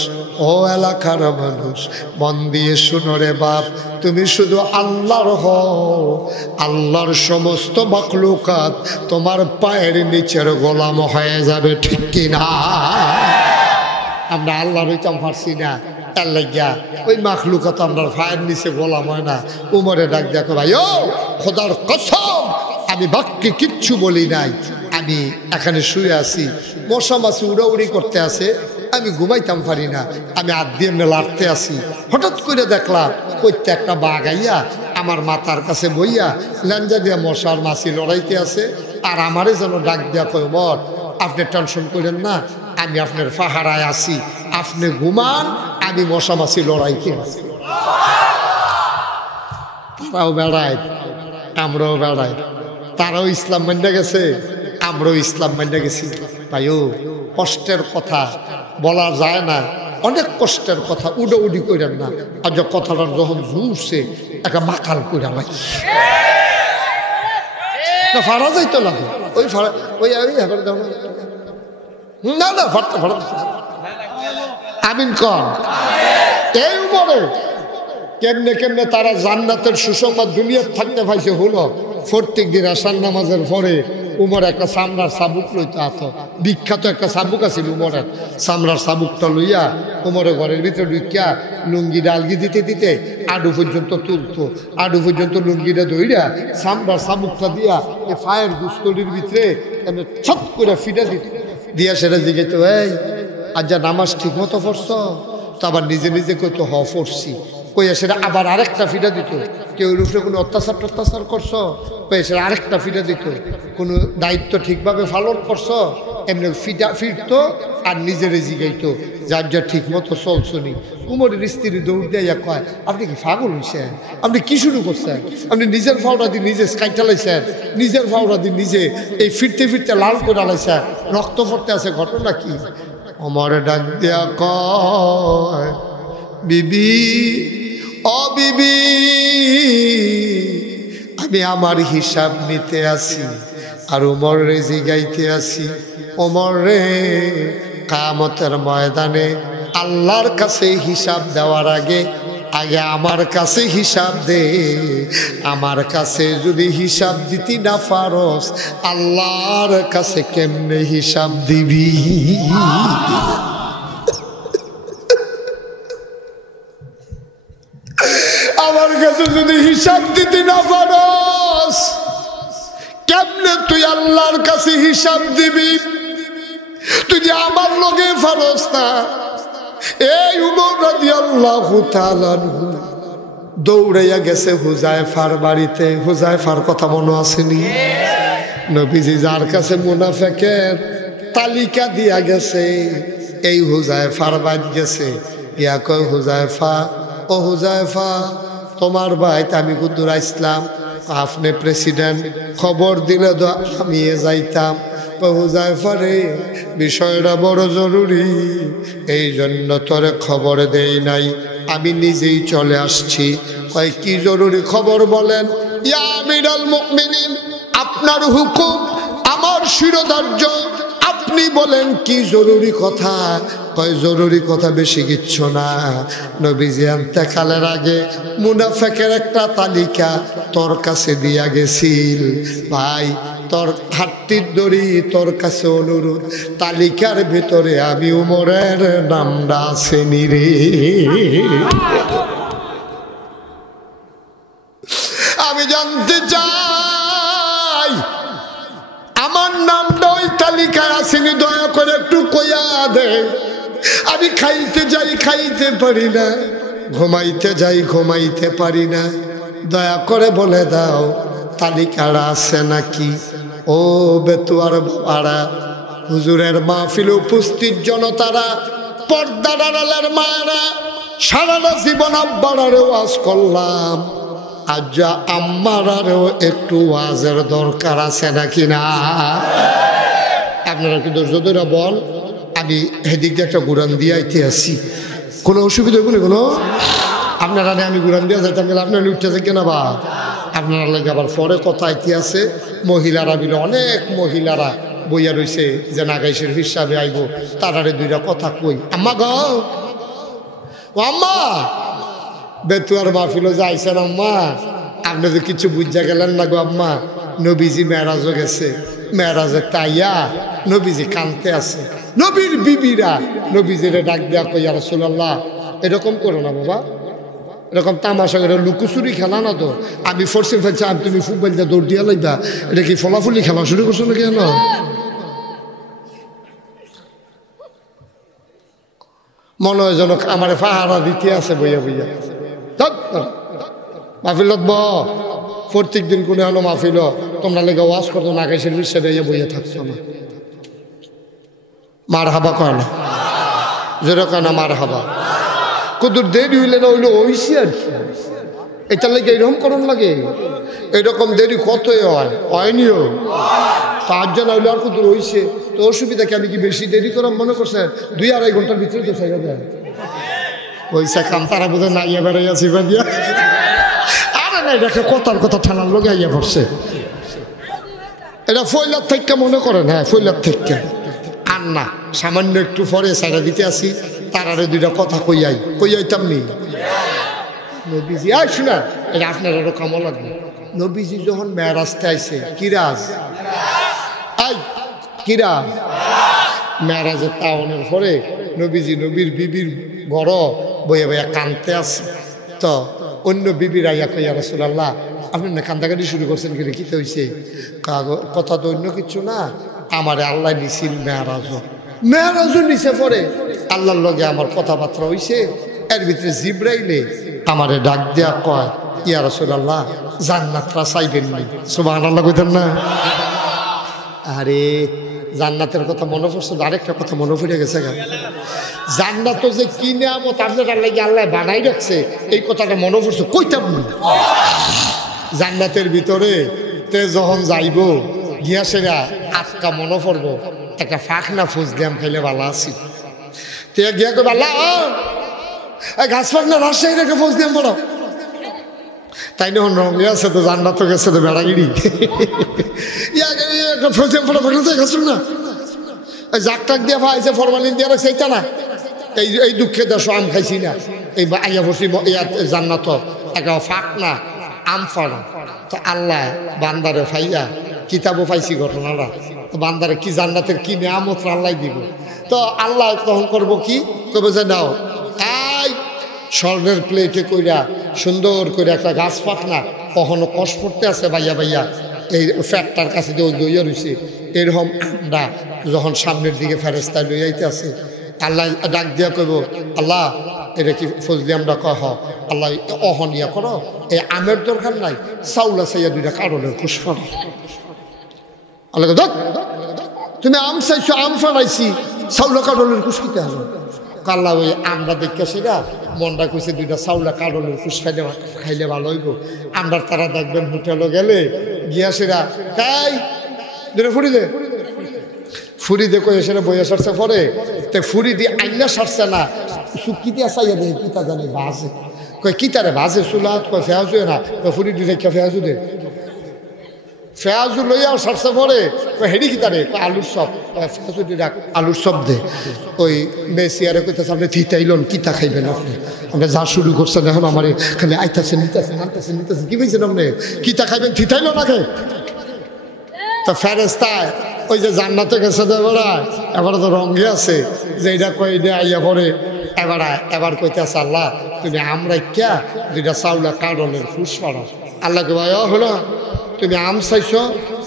ও এলাকার মানুষ মন দিয়ে শোনো রে বাপ, তুমি শুধু আল্লাহর হও, আল্লাহর সমস্ত মাখলুকাত তোমার পায়ের নিচের গোলাম হয়ে যাবে, ঠিক কিনা? আমরা আল্লাহর হইতাম পারছি না, তার লাগিয়া ওই মাখলুকাত আমরা পায়ের নিচে গোলাম হয় না। উমরে ডাক দেখো ভাই, ও খোদার কসম আমি বাক্যে কিচ্ছু বলি নাই, আমি এখানে শুয়ে আছি, মশা মাছি উড়াউড়ি করতে আছে, আমি ঘুমাইতাম পারি না, আমি হাত দিয়ে এমনি লাড়তে আসি। হঠাৎ করে দেখলাম কইতে একটা বাঘ আইয়া আমার মাথার কাছে বইয়া ল্যাঞ্জা দিয়া মশার মাছি লড়াইতে আছে। আর আমারে যেন ডাক দিয়া কয়, ওমর আপনি টেনশন করেন না, আমি আপনার পাহারায় আসি, আপনি ঘুমান, আমি মশা মাছি লড়াইতে আছি। তারাও বেড়ায়, আমরাও বেড়াই, তারাও ইসলাম মান্য গেছে, আমরাও ইসলাম মান্য গেছি। ভাইও কষ্টের কথা বলা যায় না, অনেক কষ্টের কথা, উডি করেন না। আর যে কথাটার যখন জুড়ছে একটা মাকাল করে ভাই না, ফাড়া যাইতো না, ওই ফাড়া ওই না না ফাড়তে ফাড়তে আমিন কর। এই উমরে কেমনে কেমনে তারা জান্নাতের সুসংবাদ দুনিয়ার থাকতে পাইছে হলো। প্রত্যেক দিন আসার নামাজের পরে উমর একটা চামড়ার চাবুক লইতে আত, বিখ্যাত একটা চাবুক আছিল উমরের, চামড়ার চাবুকটা লইয়া উমরের ঘরের ভিতরে ঢুকিয়া লুঙ্গিটা আলগি দিতে দিতে আডু পর্যন্ত তুলতো, আডু পর্যন্ত লুঙ্গিটা ধইরা চামড়ার চাবুকটা দিয়া এই ফায়ের গুস্তলির ভিতরে ছট করে ফিটা দিত, দিয়া সেটা জিজ্ঞেস, এই আজ যা নামাজ ঠিক মতো পড়ছ? তো আবার নিজে নিজে কইতো হ পড়ছি। কইয়া সেটা আবার আরেকটা ফিটা দিত, কেউ উপরে কোনো অত্যাচার করছো? কইয়া সেটা আরেকটা ফিটা দিত, কোনো দায়িত্ব ঠিকভাবে পালন করছো? এমনি ফিরতো আর নিজেরে জিগাইতো, যার যা ঠিক মতো চলছনি। উমরের স্ত্রী দৌড় দিয়া কয়, আপনি কি পাগল হইছেন? আপনি কি শুরু করছেন? আপনি নিজের ফাওড়া দিয়ে নিজে স্কাইটা লাইছেন, নিজের ফাওড়া দিয়ে নিজে এই ফিরতে ফিরতে লাল করে লাইছেন, রক্ত পড়তে আছে, ঘটনা কি? ওমরে ডাক দিয়া কয়, বিবি ও বিবি, আমি আমার হিসাব নিতে আসি আর ওমর রে জিগাইতে আসি, ওমর রে কিয়ামতের ময়দানে আল্লাহর কাছে হিসাব দেওয়ার আগে আগে আমার কাছে হিসাব দে। আমার কাছে যদি হিসাব দিতি না পারস, আল্লাহর কাছে কেমনে হিসাব দিবি? আমার কাছে যদি হিসাব দিতে না পারস, কেমনে তুই আল্লাহর কাছে হিসাব দিবি? তুই যে আমার লগে পারস না। এই উমর রাদিয়াল্লাহু তাআলা দৌড়াইয়া গেছে হুযায়ফার বাড়িতে। হুযায়ফার কথা মনে আসেনি? নবীজি যার কাছে মুনাফিকের তালিকা দিয়া গেছে, এই হুযায়ফার বাড়ি গেছে, ইয়া কয়, হুযায়ফা ও হুযায়ফা, তোমার ভাইতে আমি কুদ্দুর ইসলাম, আপনি প্রেসিডেন্ট, খবর দিলে তো আমি যাইতাম। হুযায়ফা রে, বিষয়টা বড় জরুরি, এই জন্য তোরে খবর দেই নাই, আমি নিজেই চলে আসছি। কয় কি জরুরি খবর বলেন? ইয়া আমিরুল মুমিনিন, আপনার হুকুম, আমার শিরোধার্য, আপনি বলেন কি জরুরি কথা? কয় জরুরি কথা বেশি কিচ্ছু না, নবীজি ইন্তেকালের আগে মুনাফিকের একটা তালিকা তোর কাছে দিয়া গেছিল। ভাই তোর হাতটির দড়ি, তোর কাছে অনুরোধ, তালিকার ভিতরে আমি উমরের নামটা আসেনি রে। আমি জানতে চাই আমার নামটা ওই তালিকায় আসেনি, দয়া করে একটু কইয়া দে। আমি খাইতে যাই, খাইতে পারি না, ঘুমাইতে যাই, ঘুমাইতে পারি না, দয়া করে বলে দাও তালিকাটা আছে নাকি? ও বেতুয়ার বাবারা, হুজুরের মাহফিলে উপস্থিত জনতারা, পর্দার আড়ালের মায়েরা, সারাটা জীবন আব্বারারে ওয়াজ করলাম, আজ যা আম্মারারেও একটু ওয়াজের দরকার আছে নাকি না? আপনারা কি ধৈর্য ধরে বল, আমি হেদিক দিয়ে একটা গুরান দিয়ে আইতে আসি, কোনো অসুবিধা হইব না কোনো? আপনারা আমি গুরান দিয়ে যাইতাম, গেলে আপনারা উঠতে যাই কেনা বা আপনারা লাগে আবার পরে কথা আইতে আছে। মহিলারা বিলে অনেক মহিলারা বইয়া রয়েছে যে নাগাইশের হিসাবে আইব, তারারে দুইটা কথা কই। আম্মা গো, ও আম্মা, বেতুয়ার মাহফিলও যাইছেন আম্মা, আপনি তো কিছু বুঝা গেলেন না গো আম্মা। নবীজি মেরাজও গেছে, মেরাজে তাইয়া নবীজি কানতে আছে। নবীর বিবিরা নবীজিরে ডাক দেয়া কই, ইয়া রাসূলুল্লাহ, এরকম করো না বাবা, এরকম তামাশা করে লুকোচুরি খেলা না তো। আমি ফরসিম ফেলছি, আমি তুমি ফুটবল দিয়ে দৌড় দিয়া লাইবা, এটা কি ফলাফলি খেলা শুরু করছো নাকি? কেন মনে হয় যেন আমার পাহারা দিতে আছে বইয়া বইয়া মাহফিলত প্রত্যেক দিন কোনে হলো মাহফিল তোমরা লেগে ওয়াজ করতো না কেসের বিশ্বে দিয়ে বইয়া থাকছো না মার হাবা কয় না যেরকম কয় না মার হাবা কদূর দেরি হইলে না হইলো হইছে আর কি এটা লাগে এরকম করণ লাগে এরকম দেরি কত হয়নিও তার জন্য হইলে আর কদূর হইছে তো অসুবিধা কি আমি কি বেশি দেরি করাম মনে করছেন 2-2.5 ঘন্টার ভিতরে তো শেখা যায় ওইসা কাম তারা বোধ না ইয়ে বেড়াইয়াছি বা দিয়া আরে না এটাকে কথার কথা ঠানার লোক আইয়া পড়ছে এটা ফয়লার থেকে মনে করেন হ্যাঁ ফয়লার থেকে আর না সামান্য একটু পরে সাইডা দিতে আসি তারারে 2টা কথা কইয়াইতাম নি নবীজি আয় শোনা এটা আপনার আরো কামও লাগবে নবীজি যখন মেরাজতে আইছে কিরাজ আই কিরাজ মেরাজের তাওনের পরে নবীজি নবীর বিবির ঘর বইয়া বইয়া কানতে আছে তো অন্য বিবির আইয়া কইয়া রাসূলুল্লাহ আপনি না কান্দাকাটি শুরু করছেন কি রেখিতে হয়েছে কথা তো অন্য কিছু না আমার আল্লাহ নিছিল মেয়ারাজও নিচে পড়ে আল্লাহর লগে আমার কথাবার্তা হইছে এর ভিতরে জিব্রাইলে আমারে ডাক দেয়া কয় ইয়া রাসূলুল্লাহ জান্নাতরা চাইবেন নি সুবহানাল্লাহ কইতেন না আরে জান্নাতের কথা মনে পড়ছে আরেকটা কথা মনে পড়ে গেছে জান্নাত যে কি নিয়ামত আপনার লাগে আল্লাহ বানাই রাখছে এই কথাটা মনে পড়ছে কইতাম না জান্নাতের ভিতরে তে যখন যাইব গিয়া সেরা আজকা মনে পড়বো একটা ফাঁকনা ফুজ দিয়াম খাইলে ভালো আছি তে গিয়া কই আল্লাহ ঘাস ফাঁকনা রাজশাহী রেখে ফুজ দিয়াম পড়ো তাই না রঙে আছে তো জান্নাত তো গেছে তো বেড়াগিরি একটা ফুজ দিয়াম পড়ো ফাঁকনা তো ঘাস না জাক টাক দিয়ে ফাইছে ফরমালিন দিয়ে রাখছে এইটা না এই দুঃখে দেশ আম খাইছি না এই আইয়া বসি জান্নাত একটা ফাঁক না আম ফাড়া তো আল্লাহ বান্দারে ফাইয়া কিতাবও পাইছি ঘটনাটা তো বান্দারে কি জান্নাতের কি নিয়ামত আল্লাহ দিব তো আল্লাহ তখন করবো কি তবে যে নাও এই স্বর্ণের প্লেটে কইরা সুন্দর করে একটা গাছ পাকনা কখনো কষ পড়তে আছে ভাইয়া ভাইয়া এই ফ্যাটটার কাছে যে ওই দইয়া রয়েছে এরকম আমরা যখন সামনের দিকে ফেরেস্তায় লই আইতে আছে আল্লাহ ডাক দিয়া কইব আল্লাহ এটা কি ফজলি আমরা কহ আল্লাহ অহনিয়া করো এই আমের দরকার নাই চাউলা চাইয়া 2টা কারণের খুশ করো আল্লাহ তুমি আম চাইছো আম ফাড়াইছি চাউলা কারণের খুশ কিতে হলো আল্লাহ ওই আমরা দেখে সেটা মনটা কইছে 2টা চাউলা কারণের খুশ খাইলে ভালো হইব আমরা তারা দেখবেন হোটেলে গেলে গিয়া সেরা তাই 2টা ফুরি দে কয়ে সেটা বইয়া সারছে পরে তো ফুরি দিয়ে আইনা সারছে না চুক্তি দিয়ে চাইয়া দেখে কিতা জানে বাজে কয় কিতারে বাজে চুলাত কয় ফেয়াজু না ফুরি দিয়ে রেখা ফেয়াজু দে ফেয়াজু লইয়া সারছে পরে হেডি কিতারে আলুর সব ফেয়াজু দিয়ে ডাক আলুর সব দে ওই মেসিয়ারে কইতেছে আপনি থিতাইলন কিতা খাইবেন আপনি যা শুরু করছেন এখন আমার খালি আইতাছে নিতেছে কি বলছেন আপনি কিতা খাইবেন থিতাইল না খাই তো ফেরেস্তায় ওই যে জান্নাতে গেছে তো এবার তো রঙে আছে যে এটা কই দে আইয়া পরে এবার কইতেছে আল্লাহ তুমি আমরা ক্যা 2টা চাউলা কারণের ফুস পাড়ো আল্লাহকে ভাই হলো তুমি আম চাইছো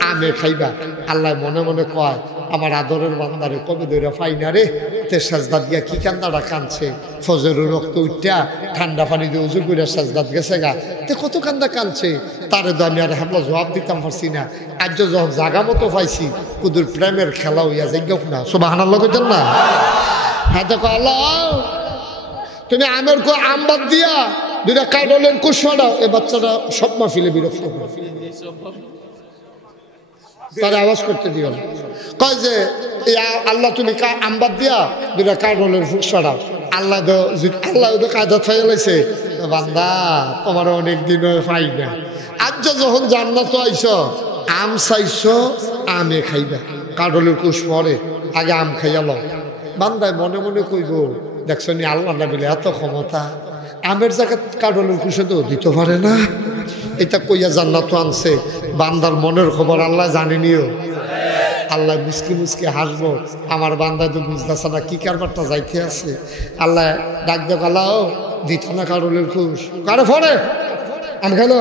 আমে খাইবা আল্লাহ মনে মনে কয় আমার আদরের বান্দারে কবে ধরে ফাই না রে তে সাজদাত গিয়া কি কান্দাটা কানছে ফজরের রক্ত উঠা ঠান্ডা পানি দিয়ে উজু করে সাজদাত গেছে গা তে কত কান্দা কানছে তারে তো আমি আর হামলা জবাব দিতাম পারছি না আজ যখন জাগা মতো পাইছি কুদুর প্রেমের খেলা হইয়া যাই না সুবহানাল্লাহ কইতেন না হ্যাঁ দেখো আল্লাহ তুমি আমের কো আম বাদ দিয়া 2টা কাইডলের কুশ ফাড়াও এই বাচ্চাটা সব মাহফিলে বিরক্ত করে তারা আওয়াজ করতে দিও না কয় যে আল্লাহ তুমি আম্বাদ দিয়া 2টা কাইডলের কুশ ফাড়াও আল্লাহ তো কায়দা ফাইলাইছে বান্দা তোমার অনেক দিন পাই না আজ যখন জান্নাত আইছ আম চাইছো আমে খাইবা কাইডলের কুশ পরে আগে আম খাইয়াল বান্দায় মনে মনে কইব দেখছো নি আল্লাহ না বলে এত ক্ষমতা আমের জায়গা কাইডলের কুশে তো দিতে পারে না এটা কইয়া জান্নাত আনছে বান্দার মনের খবর আল্লাহ জানেনিও আল্লাহ মুসকি মুসকি হাসবো আমার বান্দা তো বুঝতেছে না কি কারবারটা যাইতে আছে আল্লাহ ডাক দেখ আল্লাহ দিত না কাইডলের কুশ কারে ফরে আম খাইলো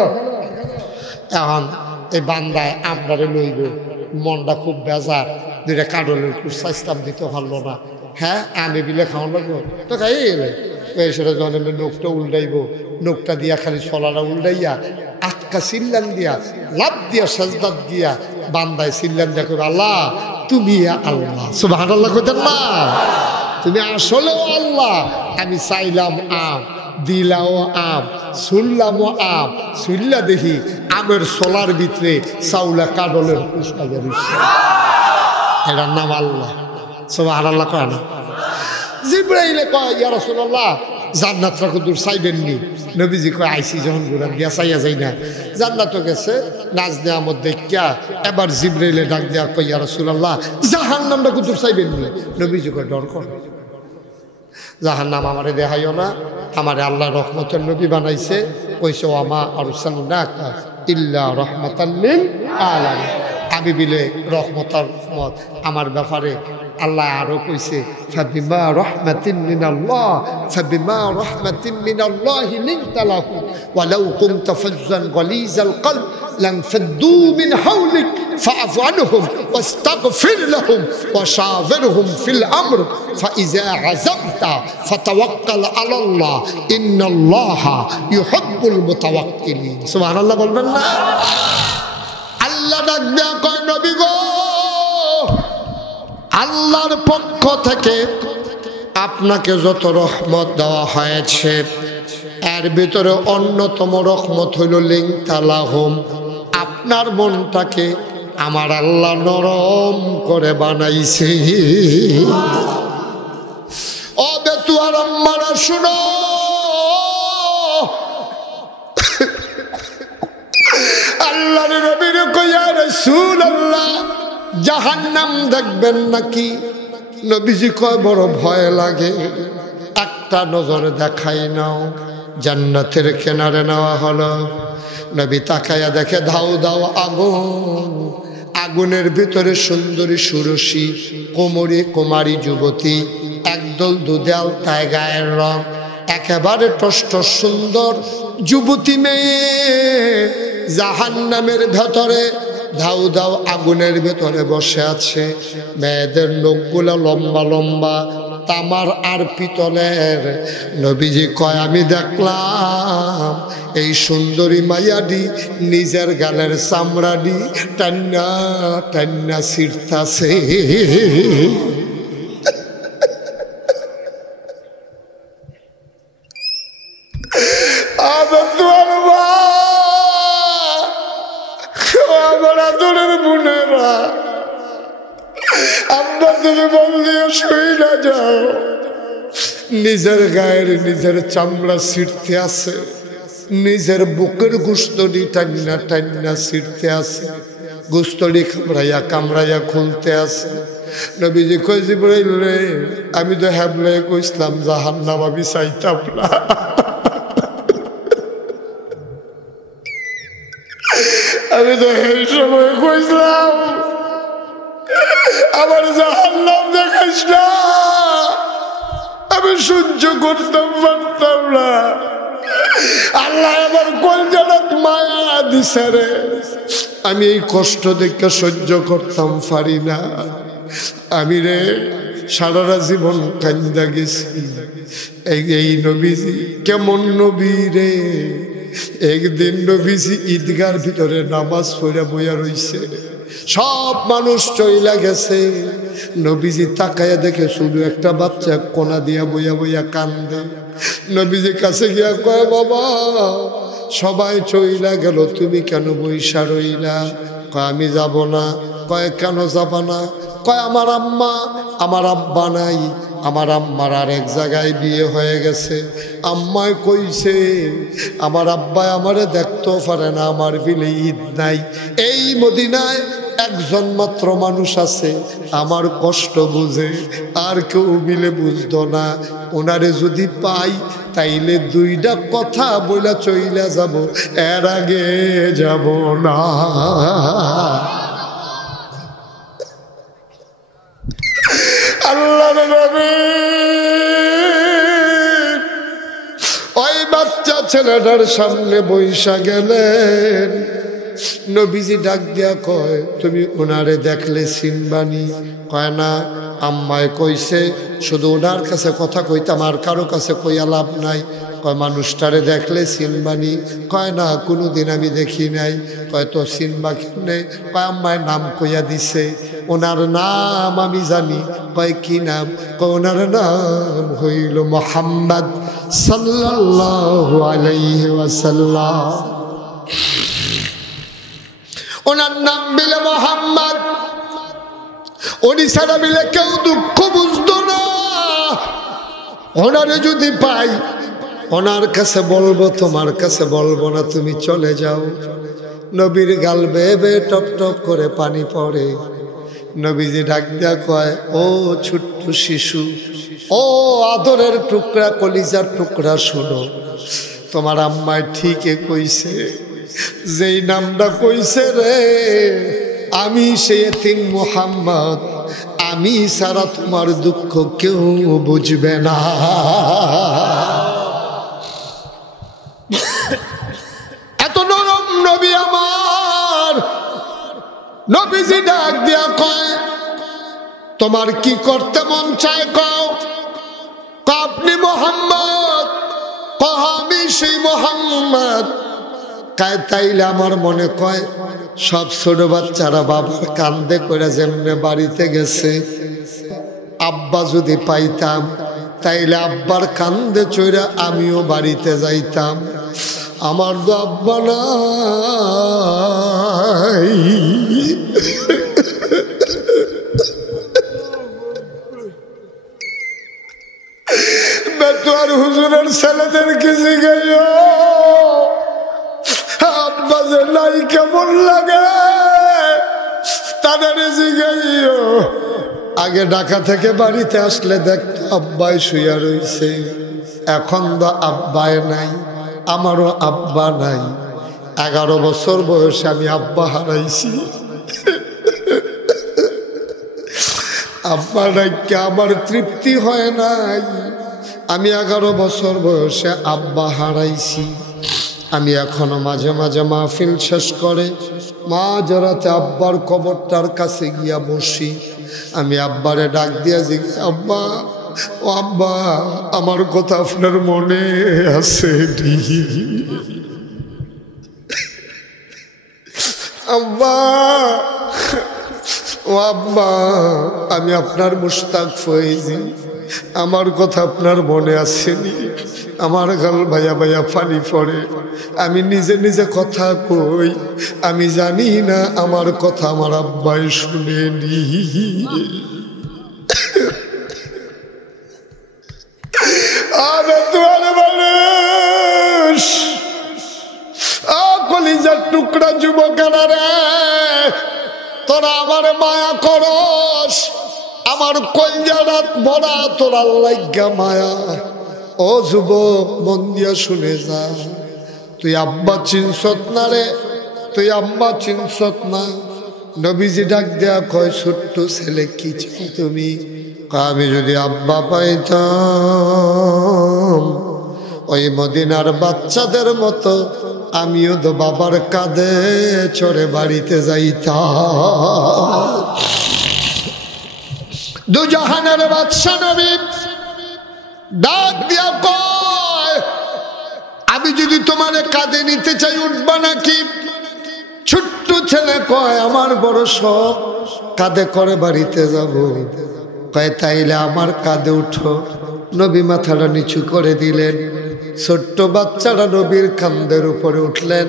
এখন এই বান্দায় আপনারে লইব মনটা খুব বেজার 2টা কাইডলের কুশ চাইতাম দিতে পারলো না হ্যাঁ আমি বিলে খাওয়ান লাগবো তো খাই এলে সেটা জন্মে নোকটা উল্টাইব নোকটা দিয়া খালি ছলাটা উল্টাইয়া আটকা সিল্লান দিয়া লাভ দিয়া সাজদাত দিয়া বান্দায় সিল্লান দিয়া করবে আল্লাহ তুমি আল্লাহ সুবহানাল্লাহ কইতেন না তুমি আসলেও আল্লাহ আমি চাইলাম আম দিলাও আম শুনলামও আম শুনলা দেখি আমের সোলার ভিতরে চাউলা কাডলের পুষ্পা বেরিয়েছে এটার নাম আল্লাহ সুবহানাল্লাহ কয় না জিবরাইলে কয় ইয়া রাসূলুল্লাহ জান্নাতটা কদূর চাইবেননি নবীজি কয় আইসি যখন ঘুরান গিয়া চাইয়া যাই না জান্নাতও গেছে নাজ নেয়ামত দেখিয়া এবার জিবরাইলে ডাক দেয়া কয় ইয়া রাসূলুল্লাহ জাহান্নামটা কদূর চাইবেননি নবীজি কয় ডর কর জাহান্নাম আমারে দেখাইও না আমারে আল্লাহ রহমতের নবী বানাইছে কইছে ওয়ামা আরসালনাকা ইল্লা রাহমাতাল লিল আলামিন আমি বিলে রহমতার মত আমার ব্যাপারে আল্লাহ আরো কইছে ফাবিমা রাহমাতিন মিনাল্লাহি লিনতা লাহু ওয়ালাউ কুনতা ফাজ্জান গালিজাল কলব লানফাদ্দু মিন হাওলিক ফাআফু আনহুম ওয়াস্তাগফির লাহুম ওয়াশাওিরহুম ফিল আমর ফাইযা আযামতা ফাতাওয়াক্কাল আলাল্লাহ ইন্নাল্লাহা ইউহিব্বুল মুতাওয়াক্কিলিন সুবহানাল্লাহ বলবেন না আল্লাহ ডাক দেয়া কয় নবী গো আল্লাহর পক্ষ থেকে আপনাকে যত রহমত দেওয়া হয়েছে এর ভিতরে অন্যতম রহমত হইল লিনতালাহুম আপনার মনটাকে আমার আল্লাহ নরম করে বানাইছে ও বেতুয়ার আম্মারা শুনো আল্লাহর নবীর কইয়া রাসূলুল্লাহ জাহান্নাম দেখবেন নাকি নবীজি কয় বড় ভয় লাগে একটা নজরে দেখাই নাও জান্নাতের কিনারে নেওয়া হলো নবী তাকায়া দেখে ধাউ ধাউ আগুন আগুনের ভিতরে সুন্দরী সুরসী কোমরে কুমারী যুবতী একদল দুদেল তাই গায়ের রং একেবারে টষ্ট সুন্দর যুবতী মেয়ে জাহান্নামের ভেতরে ধাউ ধাউ আগুনের ভেতরে বসে আছে মেয়েদের নখগুলো লম্বা লম্বা তামার আর পিতলের নবীজি কয় আমি দেখলাম এই সুন্দরী মাইয়াডি নিজের গালের চামড়াডি টান্না টান্না ছিড়তাছে নিজের গায়ের নিজের চামড়া ছিঁড়তে আছে নিজের বুকের গুস্তড়ি টান্না টান্না ছিঁড়তে আছে গুস্তড়ি কামড়াইয়া কামড়াইয়া খুলতে আছে নবীজি কই জিবরাইল রে আমি তো হ্যাবলে কইছিলাম জাহান্নাম আমি চাইতাম না আমি তো এই সময় কইছিলাম আমার জাহান্নাম দেখাইস না আমি সহ্য করতাম পারতাম না আল্লাহ আমার কলজাত মায়া দিছে রে আমি এই কষ্ট দেখে সহ্য করতাম পারি না আমি রে সারাটা জীবন কান্দা গেছি এই নবীজি কেমন নবী রে একদিন নবীজি ঈদগার ভিতরে নামাজ পড়ে বইয়া রইছে সব মানুষ চইলা গেছে নবীজি তাকায়া দেখে শুধু একটা বাচ্চা কোনা দিয়া বইয়া বইয়া কান্দে নবীজি কাছে গিয়া কয় বাবা সবাই চইলা গেল তুমি কেন বইসা রইলা কয় আমি যাব না কয় কেন যাবা না কয় আমার আম্মা আমার আব্বা নাই আমার আম্মার আর এক জায়গায় বিয়ে হয়ে গেছে আম্মায় কইছে আমার আব্বাই আমারে দেখতেও পারে না আমার বিলে ঈদ নাই এই মদিনায় একজন মাত্র মানুষ আছে আমার কষ্ট বুঝে আর কেউ মিলে বুঝতো না ওনারে যদি পাই তাইলে দুইটা কথা বইলা চইলা যাব এর আগে যাব না আল্লাহর নবী ওই বাচ্চা ছেলেটার সামনে বইসা গেলেন নবীজি ডাক দিয়া কয় তুমি ওনারে দেখলে চিনবানি কয় না আম্মায় কইছে শুধু ওনার কাছে কথা কইতাম, আর কারো কাছে কইয়া লাভ নাই। কয় মানুষটারে দেখলে চিনবানি? কয় না, কোনোদিন আমি দেখি নাই। কয় তো চিনবা কেমনে? কয় আম্মায় নাম কইয়া দিছে, ওনার নাম আমি জানি। কয় কি নাম? কয় ওনার নাম হইল মুহাম্মদ সাল্লাল্লাহু আলাইহি ওয়াসাল্লাম। ওনার নাম বিলে মুহাম্মদ, উনি ছাড়া মিলে কেউ দুঃখ বুঝতো না। ওনারে যদি পাই ওনার কাছে বলবো, তোমার কাছে বলবো না, তুমি চলে যাও। নবীর গাল বেয়ে বেয়ে টপ টপ করে পানি পড়ে। নবীজি ডাক দিয়া কয়, ও ছোট্ট শিশু, ও আদরের টুকরা, কলিজার টুকরা, শোনো, তোমার আম্মায় ঠিকই কইছে। যেই নামটা কইছে রে, আমি সেই এতিম মুহাম্মদ, আমি সারা তোমার দুঃখ কেউ বুঝবে না। এত নরম নবী আমার। নবীজি ডাক দিয়া কয়, তোমার কি করতে মন চায় কও? আপনি মুহাম্মদ? আমি সেই মুহাম্মদ। কায় তাইলে আমার মনে কয় সব ছোট বাচ্চারা বাবার কান্দে করে যেমনে বাড়িতে গেছে, আব্বা যদি পাইতাম তাইলে আব্বার কান্দে চইরা আমিও বাড়িতে যাইতাম। আমার তো আব্বা নাই। বেতুয়ার হুজুরের ছেলেদেরকে জিগাইও আব্বা যে নাই কেমন লাগে, তাদের জিগাইও। আগে ঢাকা থেকে বাড়িতে আসলে দেখতো আব্বাই শুয়া রইছে, এখন তো আব্বাই নাই, আমারও আব্বা নাই। 11 বছর বয়সে আমি আব্বা হারাইছি। আব্বা নাকি আমার তৃপ্তি হয় নাই। আমি 11 বছর বয়সে আব্বা হারাইছি। আমি এখনো মাঝে মাঝে মাহফিল শেষ করে মা জরাতে আব্বার কবরটার কাছে গিয়া বসি। আমি আব্বারে ডাক দিয়া জিজ্ঞাসা, আব্বা, ও আব্বা, আমার কথা আপনার মনে আছে? আব্বা, ও আব্বা, আমি আপনার মুশতাক ফয়েজি, আমার কথা আপনার মনে আসেনি? আমার গাল ভাইয়া ভাইয়া পানি পড়ে। আমি নিজে নিজে কথা কই, আমি জানি না আমার কথা আমার আব্বাই শুনেনি। আমি তোমার মানুষ, কলিজার টুকরা যুবকেরা রে, তোরা আমার মায়া করস, আমার কলিজা রাত ভরা তোরা লাগা মায়া। ও যুবক, মন দিয়া শুনে যা, তুই আব্বা চিনছত না রে, তুই আম্মা চিনছত না। নবীজি ডাক দেয়া কয়, ছোট্ট ছেলে কি চাই তুমি? আমি যদি আব্বা পাইতাম ওই মদিনার বাচ্চাদের মতো আমিও তো বাবার কাঁধে চড়ে বাড়িতে যাইতাম। দুজাহানের বাদশা নবী ডাক দিয়া কয়, আমি যদি তোমার কাঁধে নিতে চাই উঠবা নাকি? ছোট্ট ছেলে কয়, আমার বড় শখ, কাঁধে করে বাড়িতে যাব। কয় তাইলে আমার কাঁধে উঠো। নবী মাথাটা নিচু করে দিলেন। ছোট্ট বাচ্চারা নবীর কাঁধের উপরে উঠলেন।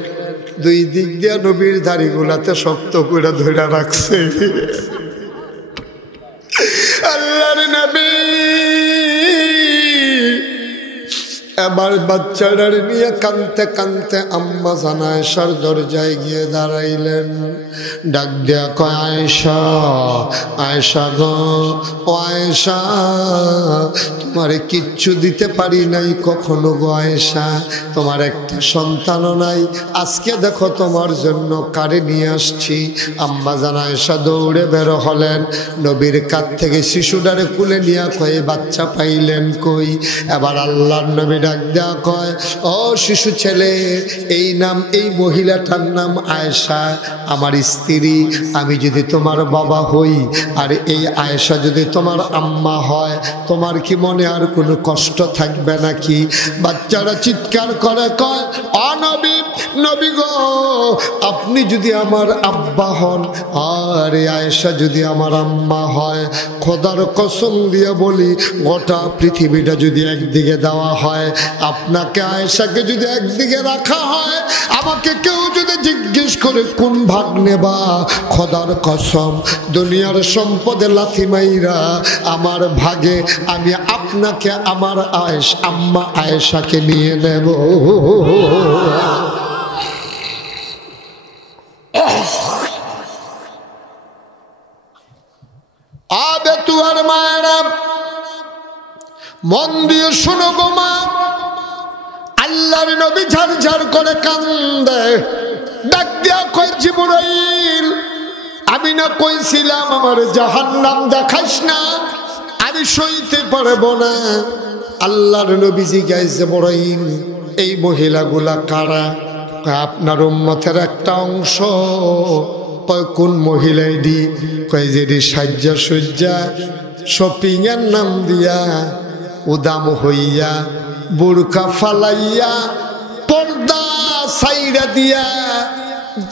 দুই দিক দিয়ে নবীর দাড়িগুলাতে শক্ত করে ধরে রাখছে। আল্লাহর নবী এবার বাচ্চাটার নিয়ে কানতে কানতে আম্মা জান আয়েশার দরজায় গিয়ে দাঁড়াইলেন। ডাক দেয়া কয়, আয়েশা, আয়েশা গো, ও আয়েশা, তোমারে কিচ্ছু দিতে পারি নাই কখনো গো আয়েশা, তোমার একটা সন্তানও নাই, আজকে দেখো তোমার জন্য কারে নিয়ে আসছি। আম্মা জান আয়েশা দৌড়ে বের হলেন। নবীর কাছ থেকে শিশুটারে কুলে নিয়ে কয়ে, বাচ্চা পাইলেন কই? এবার আল্লাহর নবী ডাক দেয়া কয়, ও শিশু ছেলে, এই নাম, এই মহিলাটার নাম আয়েশা, আমার স্ত্রী। আমি যদি তোমার বাবা হই আর এই আয়েশা যদি তোমার আম্মা হয়, তোমার কি মনে আর কোনো কষ্ট থাকবে নাকি? বাচ্চারা চিৎকার করে কয়, নবী, নবী গো, আপনি যদি আমার আব্বা হন আর আয়েশা যদি আমার আম্মা হয়, খোদার কসম দিয়ে বলি, গোটা পৃথিবীটা যদি একদিকে দেওয়া হয়, আপনাকে আয়েশাকে যদি একদিকে রাখা হয়, আমাকে কেউ যদি জিজ্ঞেস করে কোন ভাগ নেবা, খোদার কসম দুনিয়ার সম্পদে লাথি মাইরা আমার ভাগে আমি আপনাকে, আমার আম্মা আয়েশাকে নিয়ে নেব। আবে তুয়ার মায়েরা মন দিয়ে শোনো গো মা, আল্লাহর নবী ঝারঝার করে কান্দে, ডাক দিয়া কই, জিবরাইল, আমি না কইছিলাম আমার জাহান্নাম দেখাস না, আমি সইতে পারবো না। আল্লাহর নবীজি গাইছে, জিবরাইল, এই মহিলাগুলা কারা? আপনার উম্মতের একটা অংশ। কয় কোন মহিলাই দি? কয় যেদি সাজ্জা সজ্জা শপিং এর নাম দিয়া উদাম হইয়া বুরকা ফালাইয়া পর্দা সাইরা দিয়া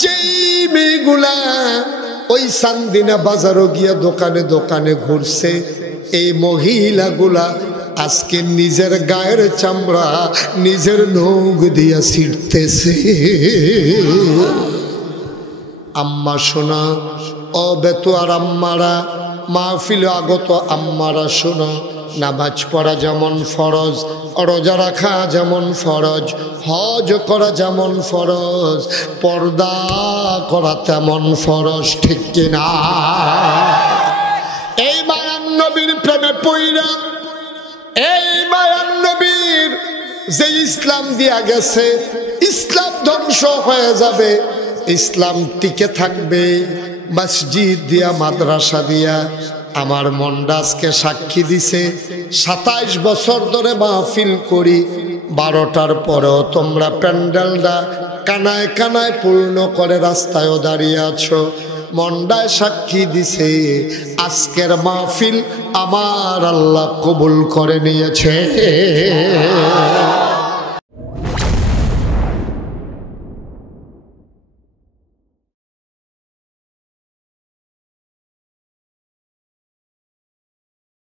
যেই মেয়েগুলা ওই সান্দিনা বাজারও গিয়া দোকানে দোকানে ঘুরছে, এই মহিলাগুলা আজকে নিজের গায়ের চামড়া নিজের নখ দিয়া ছিঁড়তেছে। আম্মা শোনা, ও বেতুয়ার আম্মারা, মাহফিল আগত আম্মারা শোনা, নামাজ পড়া যেমন ফরজ, রোজা রাখা যেমন ফরজ, হজ করা যেমন ফরজ, পর্দা করা তেমন ফরজ, ঠিক কিনা? এই মায়ান নবীর প্রেমে পইরা, এই মায়ান নবীর যে ইসলাম দিয়া গেছে, ইসলাম ধ্বংস হয়ে যাবে, ইসলাম টিকে থাকবে মসজিদ দিয়া, মাদ্রাসা দিয়া। আমার মনটা আজকে সাক্ষী দিছে, 27 বছর ধরে মাহফিল করি, 12টার পরেও তোমরা প্যান্ডেলটা কানায় কানায় পূর্ণ করে রাস্তায়ও দাঁড়িয়ে আছো। মনটায় সাক্ষী দিছে আজকের মাহফিল আমার আল্লাহ কবুল করে নিয়েছে।